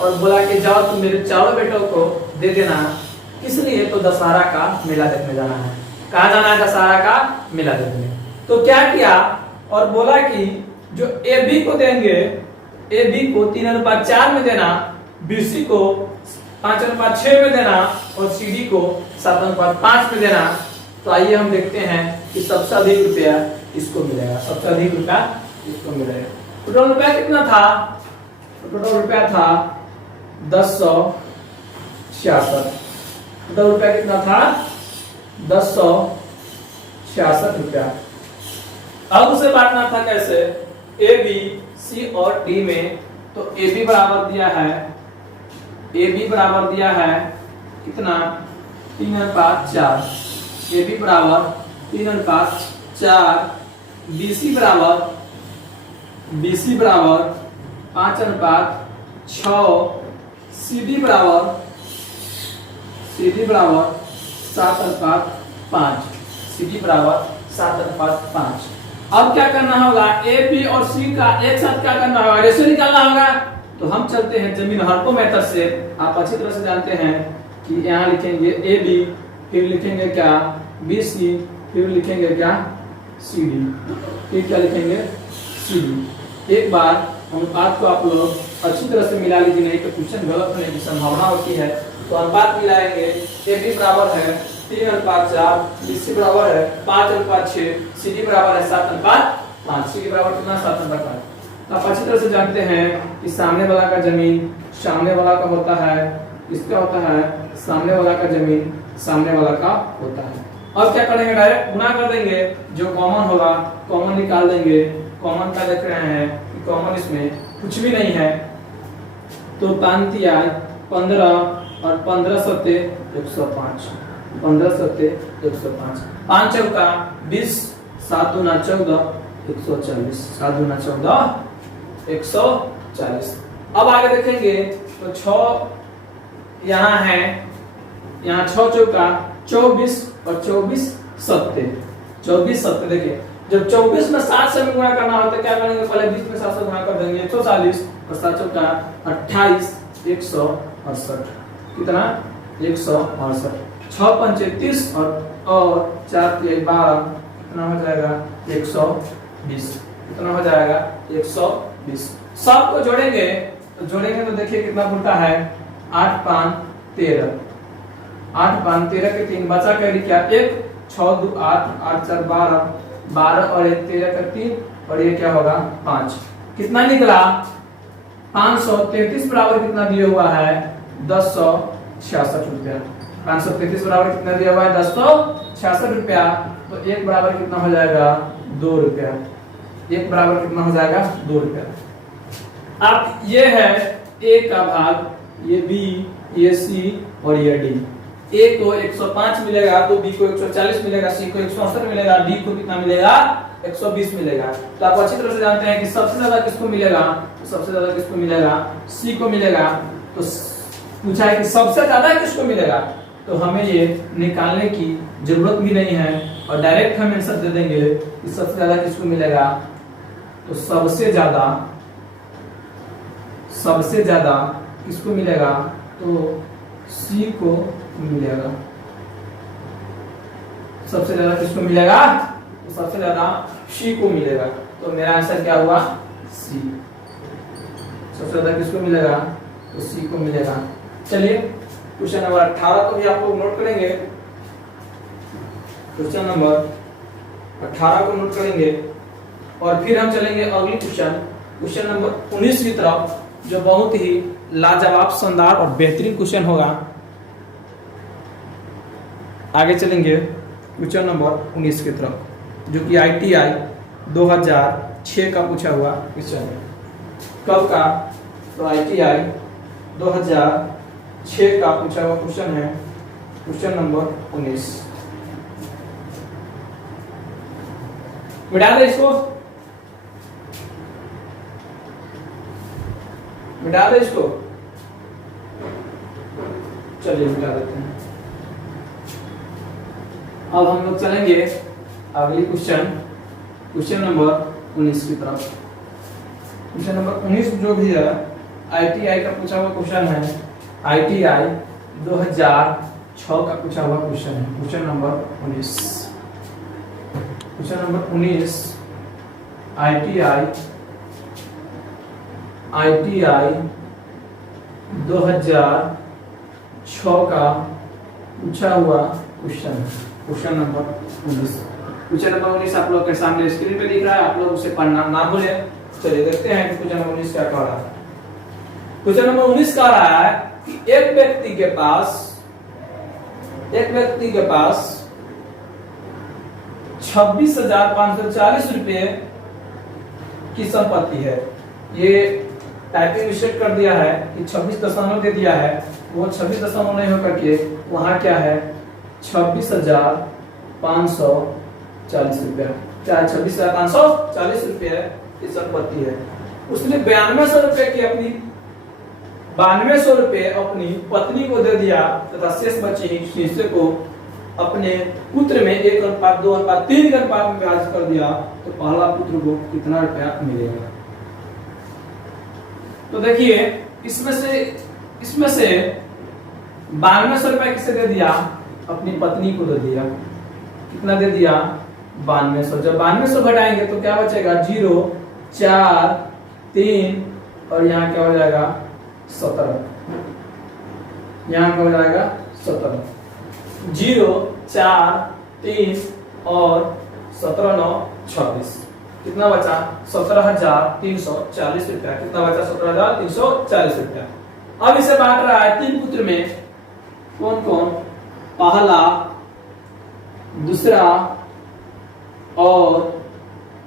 और बोला कि जाओ तुम मेरे चारों बेटों को दे देना। इसलिए तो दशहरा का मेला देखने जाना है। कहाँ जाना है? दशहरा का मेला देखने। तो क्या किया और बोला कि जो AB को देंगे, AB को 3:4 में देना, BC को 5:6 में देना और CD को 7:5 में देना। तो आइए हम देखते हैं कि सबसे अधिक रुपया इसको मिलेगा। सबसे अधिक रुपया इसको मिलेगा। टोटल रुपया कितना था? टोटल रुपया था 1066। टोटल रुपया कितना था? 1066 रुपया। अब उसे बांटना था कैसे? A, B, C और D में। तो AB बराबर दिया है, AB बराबर दिया है कितना? 3:4। AB बराबर 3:4। BC बराबर 5:6। CD बराबर 7:5। CD बराबर 7:5। अब क्या करना होगा? A, B और C का एक साथ क्या करना होगा? रेशियो निकालना होगा। तो हम चलते हैं जमीन हड़पो मेथड से। आप अच्छी तरह से जानते हैं कि यहाँ लिखेंगे AB, फिर लिखेंगे क्या? BC, फिर लिखेंगे क्या? CD, फिर क्या लिखेंगे? CD। एक बार अनुपात को आप लोग अच्छी तरह से मिला लीजिए, नहीं तो क्वेश्चन गलत होने की संभावना होती है। तो अनुपात मिलाएंगे। AB बराबर है 3:4, BC बराबर है 5:6, CD बराबर है 7:5। CD बराबर कितना? 7:5। आप अच्छी तरह से जानते हैं कि सामने वाला का जमीन सामने वाला का होता है, इसका होता है सामने वाला का जमीन सामने वाला का होता है। अब क्या करेंगे? डायरेक्ट गुना कर देंगे। जो कॉमन होगा कॉमन निकाल देंगे। कॉमन का देख रहे हैं कि कॉमन इसमें कुछ भी नहीं है। तो 5×3 15 और 15 सत्ते 105। 15 सत्ते 105। 5 चौका 20, 7 दूना 14, 140। 7 दूना 14, 140। अब आगे देखेंगे तो 6 यहाँ है, यहाँ 6 चौका 24 और 24 सत्ते 24 सत्ते। देखिए जब 24 में 7 से गुणा करना होता है क्या करेंगे? पहले 20 में 7 से गुणा कर देंगे 140 और 7 चौका 28, 168। कितना? 168। 6 पंचे 30 और 4 3 12। कितना हो जाएगा? 120। कितना हो जाएगा? 120। सबको जोड़ेंगे तो देखिए कितना उल्टा है? 8 5 13। 8 5 13 के 3 बचा कैरी क्या? 1 6 2 8 8 4 12 12 और 1 13 का 3 और ये क्या होगा? 5। कितना निकला? 533 बराबर कितना दिया हुआ है? 1066 रुपया। 533 बराबर कितना दिया हुआ है? 1066 रुपया। तो 1 बराबर कितना हो जाएगा? 2 रुपया। 1 बराबर कितना हो जाएगा? 2 रुपया। अब ये है A का भाग, ये B, ये C और ये D। A को 105 मिलेगा तो B को 140 मिलेगा, C को 168 मिलेगा, D को कितना मिलेगा? 120 मिलेगा। तो आप अच्छी तरह से जानते हैं कि सबसे ज्यादा किसको मिलेगा? तो सबसे ज्यादा किसको मिलेगा? C को मिलेगा। तो पूछा है कि सबसे ज्यादा किसको मिलेगा, तो हमें ये निकालने की जरूरत भी नहीं है। और डायरेक्ट हम आंसर दे देंगे कि सबसे ज्यादा किसको मिलेगा, तो सबसे ज्यादा किसको मिलेगा, तो सी को मिलेगा। सबसे ज्यादा किसको मिलेगा, तो सबसे ज्यादा सी को मिलेगा। तो मेरा आंसर क्या हुआ, सी। सबसे ज्यादा किसको मिलेगा, तो सी को मिलेगा। चलिए क्वेश्चन नंबर 18 को भी आप लोग नोट करेंगे। क्वेश्चन नंबर 18 को नोट करेंगे और फिर हम चलेंगे अगली क्वेश्चन नंबर 19 की तरफ, जो बहुत ही लाजवाब, शानदार और बेहतरीन क्वेश्चन होगा। आगे चलेंगे क्वेश्चन नंबर 19 की तरफ, जो कि ITI 2006 का पूछा हुआ क्वेश्चन है। कब का, तो ITI 2006 का पूछा हुआ क्वेश्चन है, क्वेश्चन नंबर 19। मिटा दे इसको, मिटा दे इसको। चलिए मिटा देते हैं। अब हम लोग चलेंगे अगली क्वेश्चन नंबर 19 की तरफ। क्वेश्चन नंबर 19 जो भी है ITI का पूछा हुआ क्वेश्चन है। ITI 2006 का पूछा हुआ क्वेश्चन है, question number 19। Question number 19 ITI 2006 का पूछा हुआ क्वेश्चन है, क्वेश्चन नंबर 19। क्वेश्चन नंबर 19 आप लोग के सामने स्क्रीन पे दिख रहा है, आप लोग उसे पढ़ना ना भूलें। चलिए देखते हैं कि क्वेश्चन नंबर 19 क्या कह रहा है। क्वेश्चन नंबर 19 कह रहा है कि एक व्यक्ति के पास 26,540 रुपए की संपत्ति है। ये टाइपिंग मिस्टेक कर दिया है कि 26 दशमलव दे दिया है, वो 26 दशमलव नहीं होकर के वहां क्या है 26,540 रुपया, क्या 26,540 रुपये की संपत्ति है। उसने 9200 रुपये की अपनी 9200 रुपये अपनी पत्नी को दे दिया तथा शेष बचे हिस्से को अपने पुत्र में 1:2:3 के अनुपात में विभाजित कर दिया, तो पहला पुत्र को कितना रुपया मिलेगा। तो देखिए इसमें से 9200 रुपया किसे दे दिया, अपनी पत्नी को दे दिया। कितना दे दिया, 9200। जब 9200 घटाएंगे तो क्या बचेगा, 0, 4, 3 और यहाँ क्या हो जाएगा 17। यहाँ क्या हो जाएगा 17। 0, 4, 3 और 17, 9, 26। कितना बचा 17,340 रुपया। कितना बचा 17,340 रुपया। अब इसे बांट रहा है 3 पुत्र में, कौन कौन, पहला, दूसरा और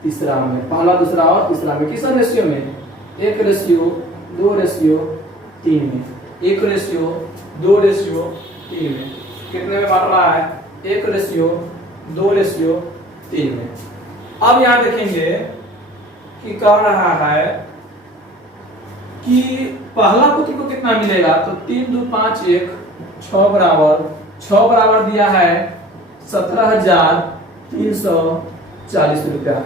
तीसरा में। पहला, दूसरा और तीसरा में किस रेशियो में, 1:2:3 में। 1:2:3 में। कितने में बांट रहा है, 1:2:3 में। अब यहां देखेंगे कि कह रहा है कि पहला पुत्र को कितना मिलेगा, तो 3, 2, 5, 1, 6 बराबर दिया है 17,340 रुपया।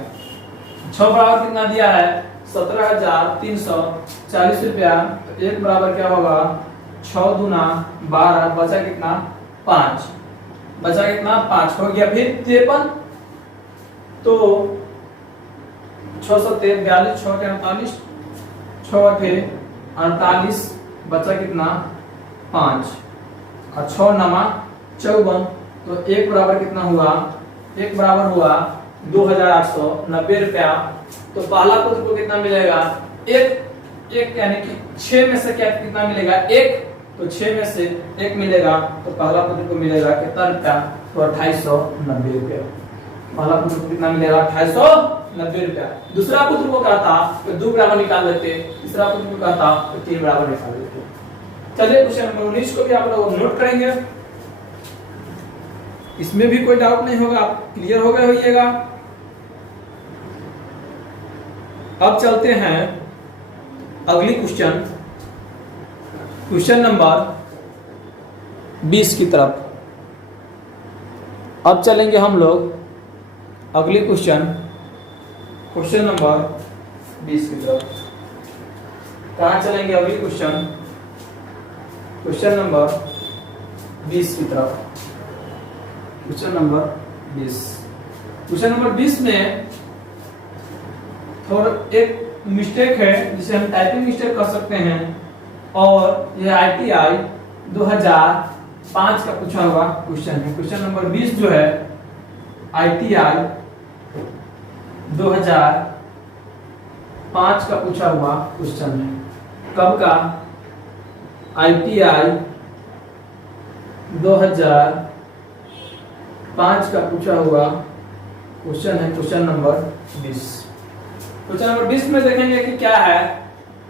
6 बराबर कितना दिया है 17,340 रुपया। तो 1 बराबर क्या होगा 6 दूना 12, बचा कितना 5, बचा कितना 5 हो गया। फिर 53, तो 6 7 42, 6 के 48, 6 फिर 48, बचा कितना 5 और 6 9 54। तो 1 बराबर कितना हुआ, 1 बराबर हुआ 2,890 रुपया। तो पहला पुत्र को कितना मिलेगा, एक यानी कि 6 में से क्या कितना मिलेगा 1, तो 6 में से 1 मिलेगा, तो पहला पुत्र को मिलेगा कितना रुपया, तो 2890 रुपया। पहला पुत्र को कितना मिलेगा 2890 रुपया। दूसरा पुत्र को कहता तो 2 बराबर निकाल देते, तीसरा पुत्र को कहता तो 3 बराबर निकाल देते। चलिए क्वेश्चन नंबर 19 को भी आप लोग नोट करेंगे, इसमें भी कोई डाउट नहीं होगा, आप क्लियर हो गए होइएगा। अब चलते हैं अगली क्वेश्चन नंबर 20 की तरफ। अब चलेंगे हम लोग अगली क्वेश्चन नंबर 20 की तरफ। कहाँ चलेंगे? अगली क्वेश्चन नंबर 20 की तरफ। क्वेश्चन नंबर 20 में थोड़ा एक मिस्टेक है जिसे हम टाइपिंग मिस्टेक कर सकते हैं, और यह ITI 2005 का पूछा हुआ क्वेश्चन है। क्वेश्चन नंबर 20 जो है ITI 2005 का पूछा हुआ क्वेश्चन है। कब का? ITI 2005 का पूछा हुआ क्वेश्चन है। क्वेश्चन नंबर 20 में देखेंगे कि क्या है।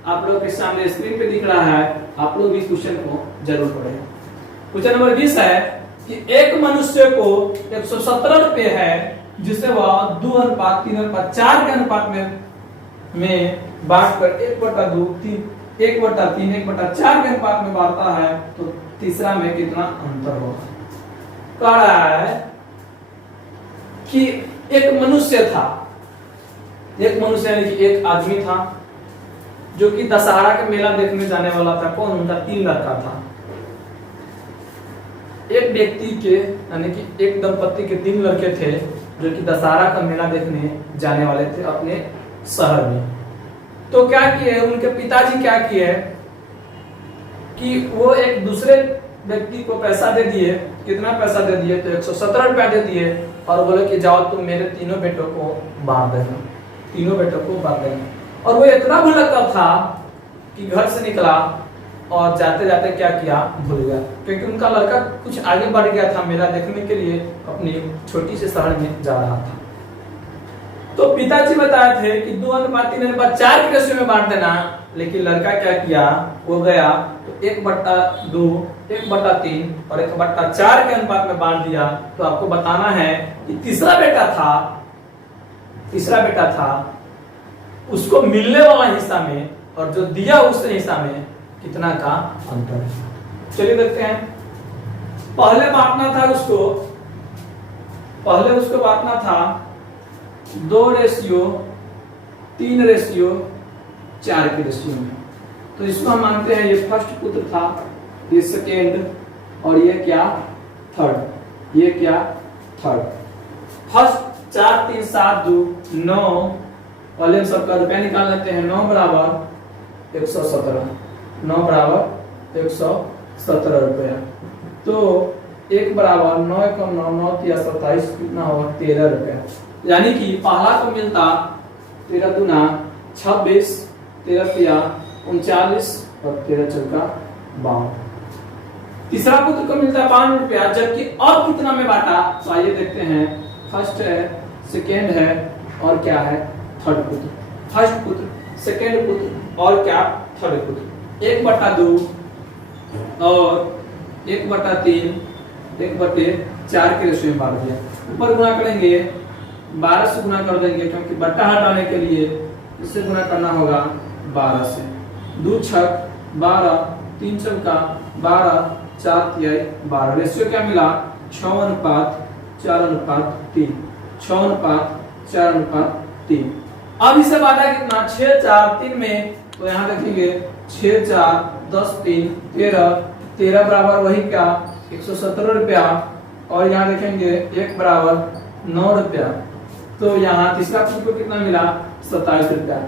आप लोग के सामने स्क्रीन पे दिख रहा है, आप लोग इस क्वेश्चन को जरूर पढ़ें। क्वेश्चन नंबर 20 है कि एक मनुष्य को 117 रुपए है जिसे वह 2:3:4 के अनुपात में बांटकर 1/2, 1/3, 1/4 के अनुपात में बांटता है, तो तीसरा में कितना अंतर होगा? कह रहा है कि एक मनुष्य था, यानी कि एक आदमी था जो कि दशहरा के मेला देखने जाने वाला था। कौन? उनका 3 लड़का था। एक व्यक्ति के यानी कि एक दंपत्ति के 3 लड़के थे जो कि दशहरा का मेला देखने जाने वाले थे अपने शहर में। तो क्या किए उनके पिताजी? क्या किए कि वो एक दूसरे व्यक्ति को पैसा दे दिए। कितना पैसा दे दिए? तो 117 रुपया दे दिए, और बोले कि जाओ तुम मेरे तीनों बेटों को बांट देना। और वो इतना भुलक्कड़ था कि घर से निकला और जाते जाते क्या किया? भूल गया, क्योंकि उनका लड़का कुछ आगे बढ़ गया था मेला देखने के लिए, अपनी छोटी सी शहर में जा रहा था। तो पिताजी बताए थे कि 2:3:4 के रेशियो में बांट देना, लेकिन लड़का क्या किया? वो गया तो 1/2, 1/3 और 1/4 के अनुपात में बांट दिया। तो आपको बताना है कि तीसरा बेटा था उसको मिलने वाला हिस्सा में और जो दिया उस हिस्सा में कितना का अंतर है। चलिए देखते हैं। पहले उसको बांटना था 2:3:4 के रेशियो में। तो इसको हम मानते हैं ये फर्स्ट पुत्र था, ये सेकेंड, और ये क्या? थर्ड। फर्स्ट 4, 3, 7, 2, 9। पहले सबका रुपया निकाल लेते हैं। 9 बराबर 117 रुपया। तो 1 बराबर 9 × 9, 9 × 27, कितना होगा? 13 रुपया। यानी कि पहला को मिलता 13 दूना 26, 13 तिया 39 और 13 चौका 52। तीसरा पुत्र को मिलता है 52 रुपया, जबकि अब कितना में बांटा? तो आइए देखते हैं। फर्स्ट है, सेकेंड है, और क्या है? थर्ड पुत्र। फर्स्ट पुत्र, सेकेंड पुत्र, और क्या? थर्ड पुत्र। 1/2 और 1/3, 1/4 के रेशियो में बांट दिया। ऊपर गुणा करेंगे, 12 से गुणा कर देंगे, क्योंकि बट्टा हटाने के लिए इससे गुणा करना होगा 12 से। 2 छक 12, 3 चौका 12, 4 तिहाई 12। रेशियो क्या मिला? 6:4:3। 6:4:3। अब इसे बांटा कितना? 6, 4, 3 में। तो यहाँ देखेंगे 6, 4, 10, 3, 13 बराबर वही क्या? 117 रुपया। और यहाँ देखेंगे 1 बराबर 9 रुपया। तो यहाँ तीसरा पुत्र को कितना मिला? 27 रुपया।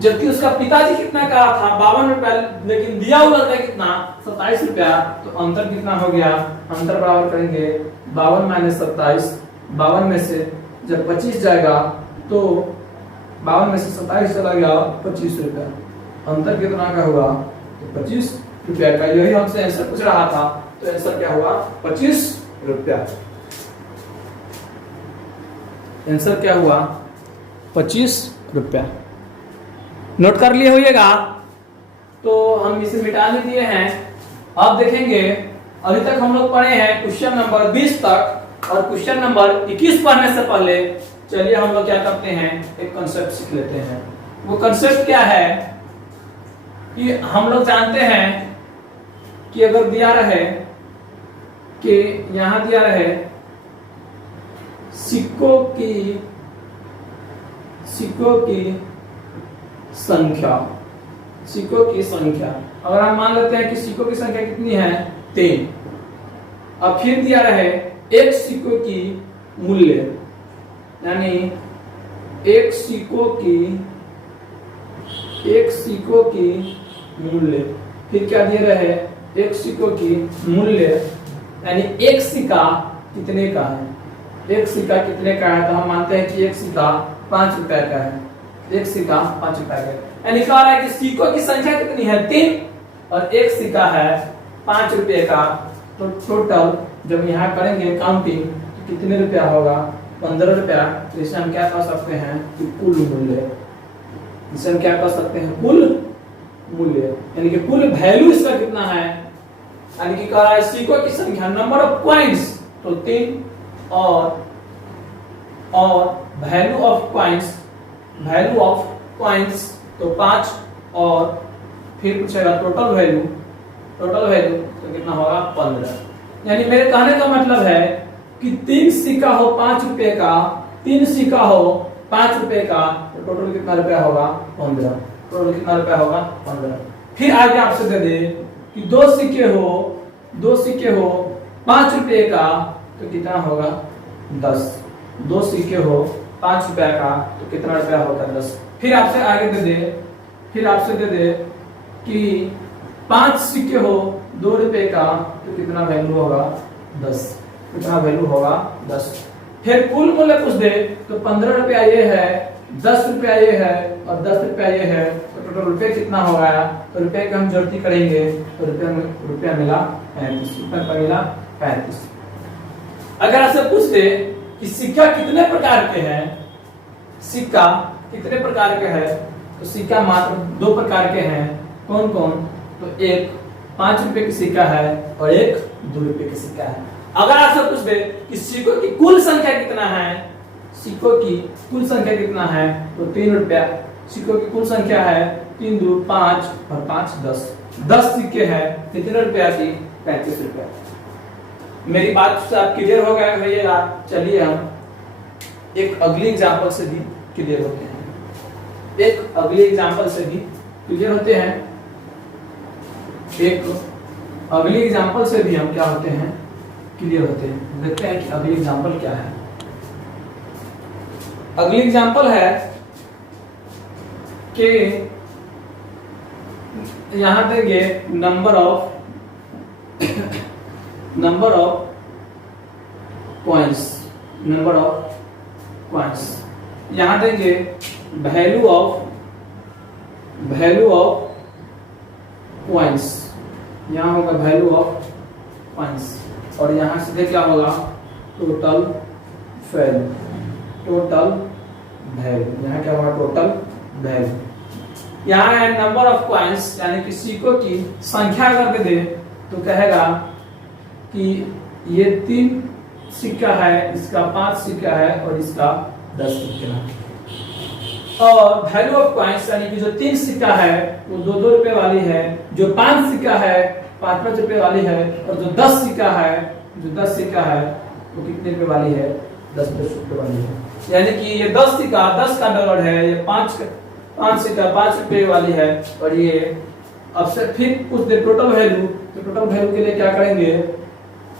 जबकि उसका पिताजी कितना कहा था? 52 रुपया, लेकिन दिया हुआ था कितना? 27 रुपया। तो अंतर कितना हो गया? अंतर बराबर करेंगे 52 - 27। 52 में से जब 25 जाएगा तो 52 में से 27 चला गया 25 रुपया। अंतर कितना का हुआ? तो 25 रुपया का। यही हमसे आंसर पूछ रहा था, तो आंसर क्या हुआ? 25 रुपया। आंसर क्या हुआ? 25 रुपया। नोट कर लिए होइएगा। तो हम इसे मिटाने दिए हैं। अब देखेंगे, अभी तक हम लोग पढ़े हैं क्वेश्चन नंबर 20 तक, और क्वेश्चन नंबर 21 पढ़ने से पहले चलिए हम लोग क्या करते हैं, एक कॉन्सेप्ट सीख लेते हैं। वो कॉन्सेप्ट क्या है कि हम लोग जानते हैं कि अगर दिया रहे कि यहां दिया रहे सिक्कों की संख्या, सिक्कों की संख्या। अगर हम मान लेते हैं कि सिक्कों की संख्या कितनी है 3, अब फिर दिया रहे एक सिक्कों की मूल्य, यानी एक सिक्कों की मूल्य, फिर क्या दिए रहे एक सिक्कों की मूल्य, यानी एक सिक्का कितने का है, एक सिक्का कितने का है, तो हम मानते हैं कि एक सिक्का 5 रुपए का है, एक सिक्का 5 रुपए का है, यानी कह रहा है कि सिक्कों की संख्या कितनी है 3 और एक सिक्का है 5 रुपए का, तो टोटल जब यहाँ करेंगे काउंटिंग तो कितने रुपया होगा 15 रुपया। तो इसे हम क्या कह सकते हैं कि कुल मूल्य, इसे हम क्या कह सकते हैं कुल मूल्य, यानी कि कुल वैल्यू इसका कितना है, यानी कि कह रहा है सिक्कों की संख्या नंबर ऑफ कॉइन्स तो 3 और वैल्यू ऑफ कॉइन्स तो 5 और फिर पूछेगा टोटल वैल्यू तो कितना होगा 15। यानी मेरे कहने का मतलब है कि 3 सिक्का हो 5 रुपए का, 3 सिक्का हो 5 रुपए का, तो टोटल कितना रुपया होगा 15, टोटल कितना रुपया होगा 15। फिर आगे आपसे दे दे कि 2 सिक्के हो 5 रुपए का, तो कितना होगा 10, 2 सिक्के हो 5 रुपए का तो कितना रुपया होगा 10। फिर आपसे आगे दे दे कि 5 सिक्के हो 2 रुपए का, तो कितना वैल्यू होगा 10, कितना वैल्यू होगा 10। फिर कुल मूल्य पूछ दे तो 15 रुपया ये है, 10 रुपया ये है और 10 रुपया ये है, तो टोटल रुपये कितना होगा, तो रुपये की हम जोड़ती करेंगे तो रुपया मिला 35, रुपया मिला 35। अगर आपसे पूछ दे कि सिक्का कितने प्रकार के हैं, सिक्का कितने प्रकार के हैं, तो सिक्का मात्र 2 प्रकार के हैं। कौन कौन, तो एक 5 रुपए की सिक्का है और एक 2 रुपए की सिक्का है। अगर आपसे पूछ दे कि सिक्कों की कुल संख्या कितना है, सिक्कों की कुल संख्या कितना है, तो 3 रुपया, सिक्कों की कुल संख्या है 3 2 5 और 5 10 सिक्के हैं, कितने रुपया की 35 रुपया। मेरी बात से आप क्लियर हो गया भैया। चलिए हम एक अगली एग्जांपल से भी क्लियर होते हैं, एक अगली एग्जांपल से भी क्लियर होते हैं, एक अगली एग्जांपल से भी हम क्या होते हैं क्लियर होते हैं। देखते हैं कि अगली एग्जांपल क्या है। अगली एग्जांपल है कि यहां देंगे नंबर ऑफ कॉइन्स, यहां देंगे वैल्यू ऑफ कॉइन्स, यहां होगा वैल्यू ऑफ कॉइन्स और यहां सीधे क्या होगा टोटल वैल्यू, यहां क्या होगा टोटल वैल्यू। यहाँ है नंबर ऑफ कॉइन्स, यानी कि सिक्कों की संख्या अगर दे दे तो कहेगा कि ये 3 सिक्का है, इसका 5 सिक्का है और इसका 10 सिक्का है। और वैल्यू ऑफ कॉइन्स यानी कि जो 3 सिक्का है वो 2-2 रुपए वाली है, जो 5 सिक्का है 5-5 रुपए वाली है, और जो 10 सिक्का है वो कितने रुपए वाली है 10-10 रुपए वाली है। यानी कि ये 10 सिक्का 10 का डॉलर है, ये 5 सिक्का 5 रुपए वाली है, और ये अब से फिर कुछ दे टोटल वैल्यू, तो टोटल वैल्यू के लिए क्या करेंगे,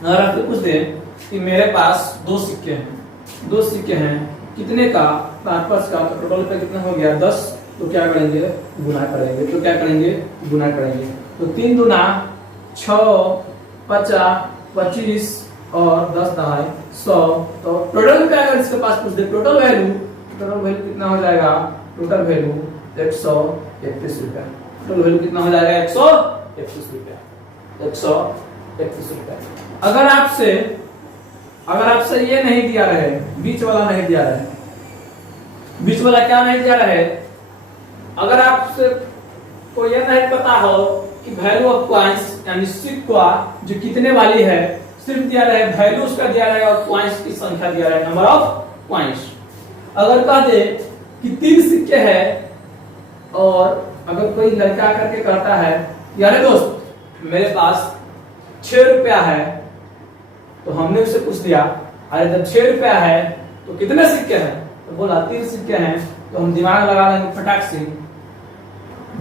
अगर आपको कुछ दे कि मेरे पास 2 सिक्के हैं कितने का 5 का, तो टोटल का कितना हो गया 10, तो क्या करेंगे गुना करेंगे, तो 3 दूना 6 50 25 और 10 दहाई 100, तो टोटल रुपया अगर इसके पास पूछ दे टोटल वैल्यू कितना हो जाएगा, टोटल वैल्यू 131 रुपया, टोटल वैल्यू कितना हो जाएगा 131 रुपया। अगर आपसे ये नहीं दिया रहे, बीच वाला नहीं दिया रहे, बीच वाला क्या नहीं दिया रहे, अगर आपसे को ये नहीं पता हो कि वैल्यू ऑफ कॉइन्स यानी सिक्का जो कितने वाली है, सिर्फ दिया रहे वैल्यू उसका दिया रहेगा और कॉइन्स की संख्या दिया रहेगा, नंबर ऑफ कॉइन्स। अगर कह दे कि 3 सिक्के हैं और अगर कोई लड़का करके कहता है यार दोस्त मेरे पास 6 रुपया है, तो हमने उससे पूछ दिया अरे जब 6 रुपया है तो कितने सिक्के हैं? तो बोला 3 सिक्के हैं। तो हम दिमाग लगा लेंगे फटाक से,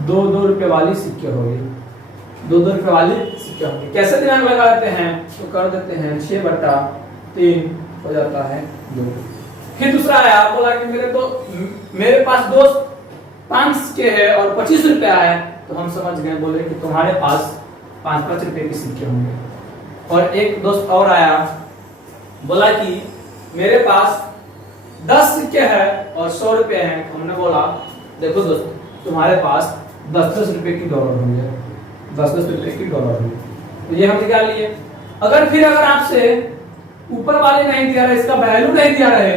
2-2 रुपए वाली सिक्के होंगे, 2-2 रुपए वाली सिक्के होंगे। कैसे दिमाग लगा लेते हैं? तो कर देते हैं 6/3 हो जाता है 2। फिर दूसरा आया, बोला कि मेरे पास दोस्त 5 सिक्के है और 25 रुपया है। तो हम समझ गए, बोले कि तुम्हारे पास 5-5 रुपए के सिक्के होंगे। और एक दोस्त और आया, बोला कि मेरे पास 10 सिक्के हैं और 100 रुपए हैं। हमने बोला देखो दोस्त, तुम्हारे पास 10-10 रुपए की डॉलर होंगे, 10-10 रुपए की डॉलर होंगे। तो ये हम निकाल लिए। अगर आपसे ऊपर वाले नहीं दिया रहे, इसका वैल्यू नहीं दिया रहे,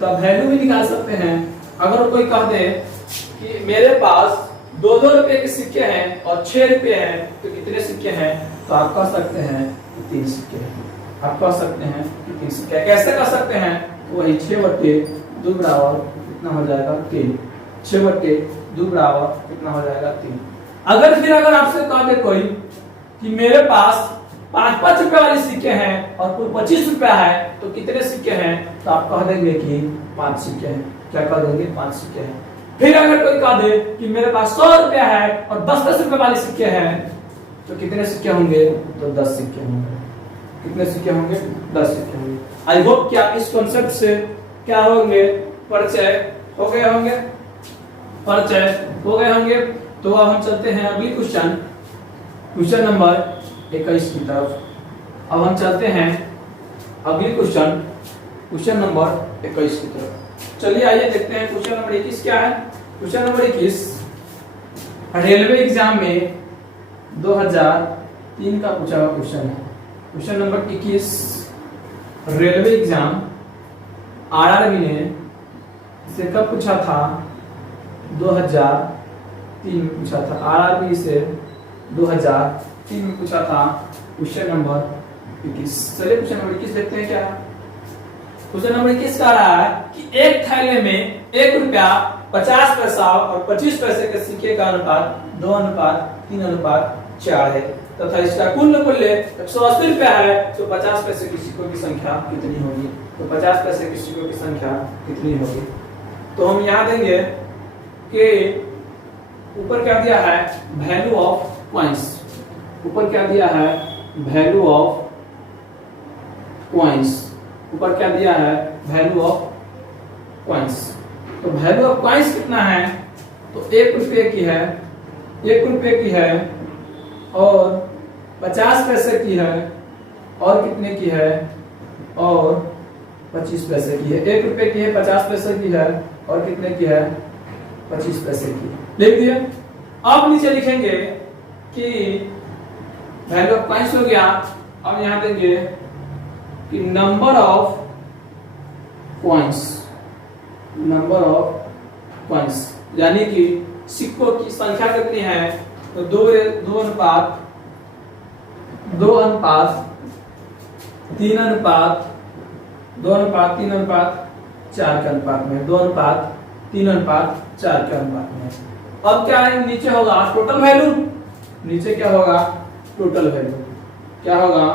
तो आप वैल्यू भी निकाल सकते हैं। अगर कोई कह दे कि मेरे पास 2-2 रुपए के सिक्के हैं और 6 रुपए हैं, तो कितने सिक्के हैं? तो आप कह सकते हैं 3 सिक्के हैं। आप कह सकते हैं कि 3 सिक्के। कैसे कह सकते हैं? वही 6/2 बराबर कितना हो जाएगा? 3। 6/2 बराबर कितना हो जाएगा? 3। अगर आपसे कह दे कोई कि मेरे पास 5-5 रुपए वाले सिक्के हैं और कुल 25 रुपया है, तो कितने सिक्के हैं? तो आप कह देंगे कि 5 सिक्के हैं। क्या कह देंगे? 5 सिक्के हैं। फिर अगर कोई कह दे कि मेरे पास 100 रुपया है और 10-10 रुपए वाले सिक्के हैं, तो कितने सिक्के होंगे? तो 10 सिक्के होंगे। कितने सिक्के होंगे? 10 सिक्के होंगे। आई होप कि आप इस कॉन्सेप्ट से क्या होंगे? परिचय हो गए होंगे। परिचय हो गए होंगे। तो अब हम चलते हैं अगली क्वेश्चन नंबर 21 की तरफ। अब हम चलते हैं अगली क्वेश्चन नंबर 21 की तरफ। चलिए आइए देखते हैं क्वेश्चन नंबर 21 क्या है। क्वेश्चन नंबर 21 रेलवे एग्जाम में 2003 का पूछा हुआ क्वेश्चन है। Question number 21 railway exam RRB ने इसे कब पूछा था? 2003 में पूछा था। आरआरबी से 2003 में पूछा था। Question number 21। चलिए क्वेश्चन नंबर 21 देखते हैं क्या है। क्वेश्चन नंबर 21 कह रहा है कि एक थैले में 1 रुपया 50 पैसा और 25 पैसे के सिक्के का अनुपात 2:3:4 है तथा इसका कुल मूल्य 180 रुपया है। तो 50 पैसे के सिक्कों की संख्या कितनी होगी? तो 50 पैसे के सिक्कों की संख्या कितनी होगी? तो हम यहाँ देंगे कि ऊपर क्या दिया है? Value of coins. ऊपर क्या दिया है? Value of coins. ऊपर क्या दिया है? Value of coins. तो वैल्यू ऑफ कॉइंस कितना है? तो 1 रुपये की है, 1 रुपये की है और 50 पैसे की है और कितने की है? और 25 पैसे की है। 1 रुपये की है, 50 पैसे की है और कितने की है? 25 पैसे की। लिख दिया। अब नीचे लिखेंगे कि वैल्यू ऑफ कॉइंस हो गया। अब यहां देंगे कि number of coins, number of coins यानी कि सिक्कों की संख्या कितनी है? तो 2 अनुपात 3 अनुपात 4 के अनुपात में, 2:3:4 के अनुपात में। अब क्या है? नीचे होगा टोटल वैल्यू। नीचे क्या होगा? Total value. क्या होगा?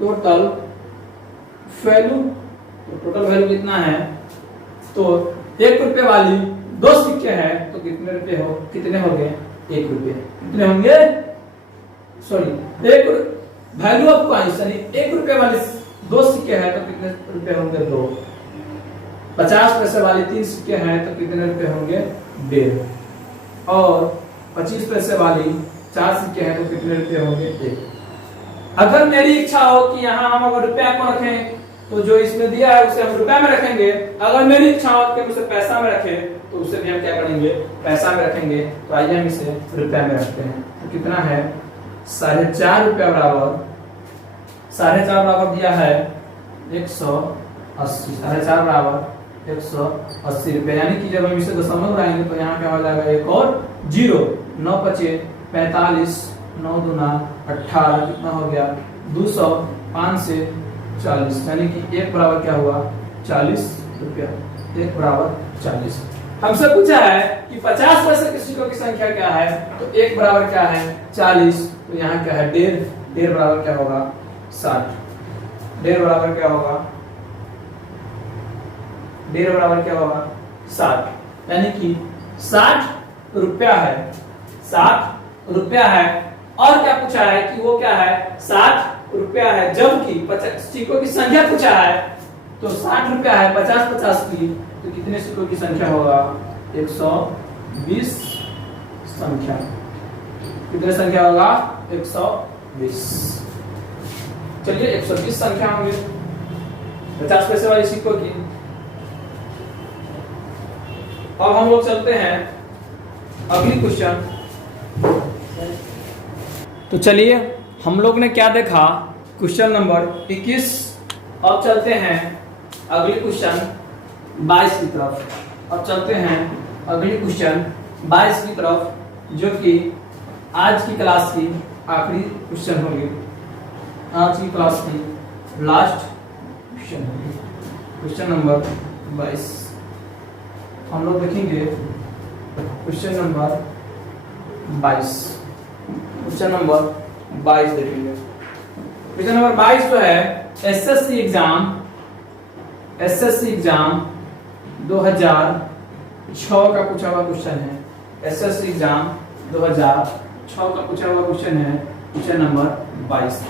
Total value. तो टोटल वैल्यू कितना है? तो 1 रुपए वाली 2 सिक्के हैं, तो कितने रुपए हो? कितने हो गए? 1 रुपए। कितने होंगे? सॉरी, 1 वैल्यू ऑफ कॉइंस यानी 1 रुपए वाली 2 सिक्के हैं, तो कितने रुपए होंगे? 2। 50 पैसे वाली 3 सिक्के हैं, तो कितने रुपए होंगे? 1.5। और 25 पैसे वाली 4 सिक्के हैं, तो कितने रुपए होंगे? 1। अगर मेरी इच्छा हो कि यहाँ हम अगर रुपया को रखें, तो जो इसमें दिया है उसे हम रुपया में रखेंगे। अगर मेरी इच्छा हो कि उसे पैसा में रखें, तो उसे भी हम क्या करेंगे? पैसा में रखेंगे। तो आइए हम इसे रुपया में रखते हैं। तो कितना है? 4.5 रुपया बराबर 4.5 बराबर दिया है 180। 4.5 बराबर 180 रुपया। यानी कि जब हम इसे दशमलव उड़ाएंगे तो यहाँ क्या हो जाएगा? एक और 0। 9 × 5 = 45, 9 × 2 = 18। कितना हो गया? 200। 5 से 40 यानी कि 1 बराबर क्या हुआ? 40 रुपया। 1 बराबर 40। हमसे पूछा है कि 50 पैसे के सिक्कों की संख्या क्या है? तो 1 बराबर क्या है? 40। तो यहाँ क्या है? 1.5 बराबर क्या होगा? 60। 1.5 बराबर क्या होगा? 1.5 बराबर क्या होगा 60, यानी कि 60 रुपया है, 60 रुपया है। और क्या पूछा है कि वो क्या है 60 रुपया है, जबकि 50 सिक्कों की संख्या पूछा है, तो 60 रुपया है 50-50 की, तो कितने सिक्कों की संख्या होगा 120 संख्या। कितने संख्या होगा 120। चलिए 120 संख्या होंगे 50 पैसे वाली सिक्कों की। अब हम लोग चलते हैं अगली क्वेश्चन। तो चलिए हम लोग ने क्या देखा क्वेश्चन नंबर 21। अब चलते हैं अगली क्वेश्चन 22 की तरफ। अब चलते हैं अगली क्वेश्चन 22 की तरफ, जो कि आज की क्लास की आखिरी क्वेश्चन होगी, आज की क्लास की लास्ट क्वेश्चन होगी, क्वेश्चन नंबर 22। हम लोग देखेंगे क्वेश्चन नंबर 22। क्वेश्चन नंबर 22 देखेंगे। क्वेश्चन नंबर 22 जो है एसएससी एग्जाम 2006 का पूछा हुआ क्वेश्चन है। एसएससी एग्जाम 2006 का पूछा हुआ क्वेश्चन है, क्वेश्चन नंबर 22।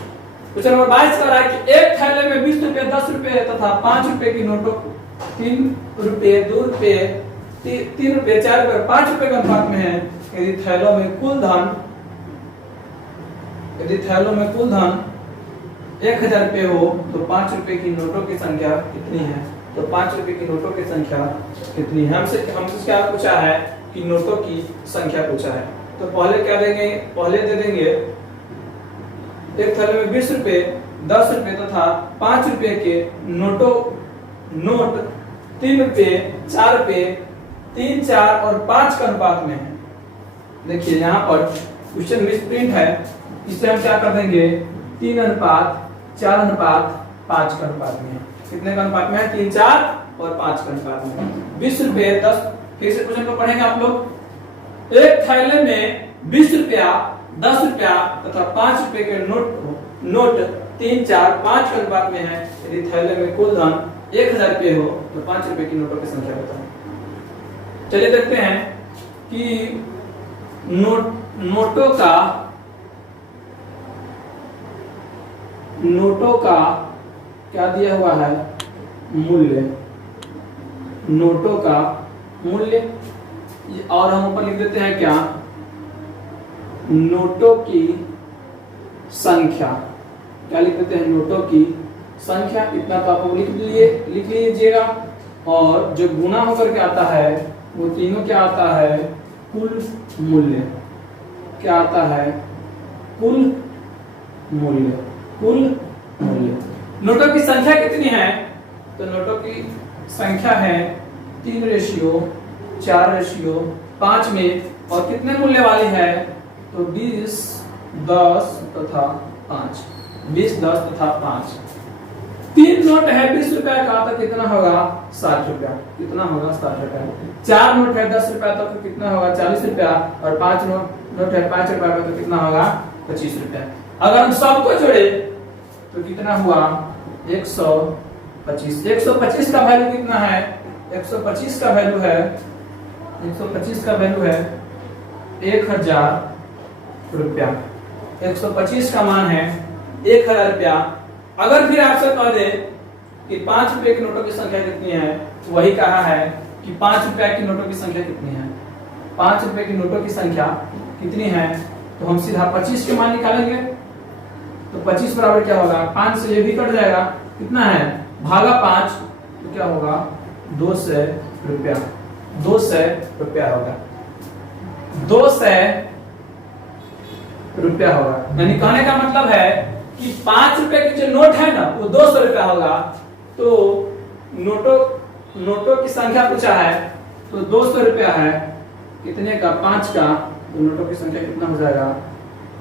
क्वेश्चन नंबर 22 कह रहा है कि एक थैले में 20 रुपए, 10 रुपए तथा 5 रुपए की नोटों, 3 रुपए, 2 रुपए, 3 रुपए, 4 रुपए, 5 रुपए के अनुपात में है। यदि थैलों में कुल धन 1000 रुपए हो तो 5 रुपए की नोटों की संख्या कितनी है? तो 5 रुपए की नोटों की संख्या कितनी है? हमसे क्या पूछा है कि नोटों की संख्या पूछा है। तो पहले क्या देंगे, पहले दे देंगे एक थैले में 20 रुपए, 10 रुपए तथा 5 रुपए के नोट 3 रुपए, 4 रुपए, 3, 4 और 5 का अनुपात में है। देखिए यहाँ पर क्वेश्चन मिस प्रिंट है, इससे हम क्या कर देंगे 3 अनुपात 4 अनुपात 5 का अनुपात में है। कितने का अनुपात में है? 3, 4 और 5 का अनुपात में। 20 रुपए 10, फिर से क्वेश्चन को पढ़ेंगे आप लोग। एक थैले में 20 रुपया, 10 रुपया तथा 5 रुपए के नोट 3, 4, 5 के अनुपात में है। यदि थैले में कुल धन 1000 रुपये हो तो 5 रुपए की नोटों की संख्या बताएं। चलिए देखते हैं कि नोटों का क्या दिया हुआ है मूल्य, नोटों का मूल्य। और हम ऊपर लिख देते हैं क्या, नोटों की संख्या। क्या लिख देते हैं? नोटों की संख्या। इतना तो आप लिख लीजिएगा। और जो गुना होकर के आता है वो तीनों क्या आता है? कुल मूल्य। क्या आता है? कुल मूल्य। कुल मूल्य। नोटों की संख्या कितनी है? तो नोटों की संख्या है 3:4:5 में। और कितने मूल्य वाली है? तो 20, 10 तथा 5। 20, 10 तथा 5। 3 नोट है 20 रुपया का, तो कितना होगा 60 रुपया। कितना होगा 60 रुपया। 4 नोट है 10 रुपया, तो कितना होगा 40 रुपया। और 5 नोट है 5 रुपया का, तो कितना होगा 25 रुपया। अगर हम सबको जोड़े तो कितना हुआ 125। 125 का वैल्यू कितना है? 125 का वैल्यू है 1000 रुपया। 125 का मान है 1000 रुपया। अगर फिर आपसे कह दे कि 5 रुपए की नोटों की संख्या कितनी है, तो वही कहा है कि 5 रुपए की नोटों की संख्या कितनी है। 5 रुपए की नोटों की संख्या कितनी है? तो हम सीधा 25 के मान निकालेंगे। तो 25 बराबर क्या होगा? 5 से ये भी कट जाएगा। कितना है? भागा 5, तो क्या होगा 200 रुपया। 200 रुपया होगा। 200 रुपया होगा। यानी कहने का मतलब है कि 5 रुपए की जो नोट है ना वो 200 रुपया होगा। तो नोटों की संख्या पूछा है तो 200 रुपया है। कितने का? 5 का। तो नोटों की संख्या कितना हो जाएगा?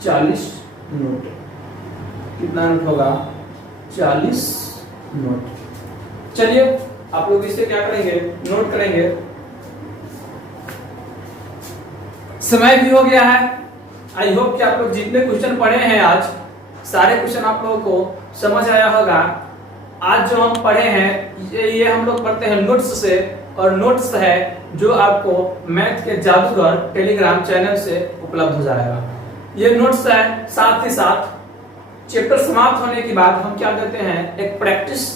40 नोट। कितना नोट होगा? 40 नोट। चलिए आप लोग इसे क्या करेंगे? नोट करेंगे। समय भी हो गया है। आई होप कि आप लोग जितने क्वेश्चन पढ़े हैं आज, सारे क्वेश्चन आप लोगों को समझ आया होगा। आज जो हम पढ़े हैं ये हम लोग पढ़ते हैं नोट्स से, और नोट्स है जो आपको मैथ के जादूगर टेलीग्राम चैनल से उपलब्ध हो जाएगा। ये नोट्स है, साथ ही साथ चैप्टर समाप्त होने के बाद हम क्या देते हैं, एक प्रैक्टिस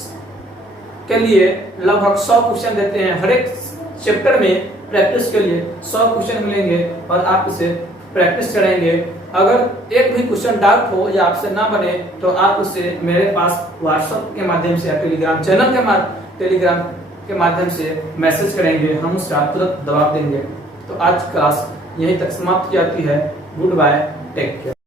के लिए लगभग 100 क्वेश्चन देते हैं। हर एक चैप्टर में प्रैक्टिस के लिए 100 क्वेश्चन मिलेंगे और आप इसे प्रैक्टिस करेंगे। अगर एक भी क्वेश्चन डाउट हो या आपसे ना बने तो आप उसे मेरे पास व्हाट्सएप के माध्यम से या टेलीग्राम के माध्यम से मैसेज करेंगे, हम उसका तुरंत जवाब देंगे। तो आज क्लास यहीं तक समाप्त की जाती है। Goodbye, take care.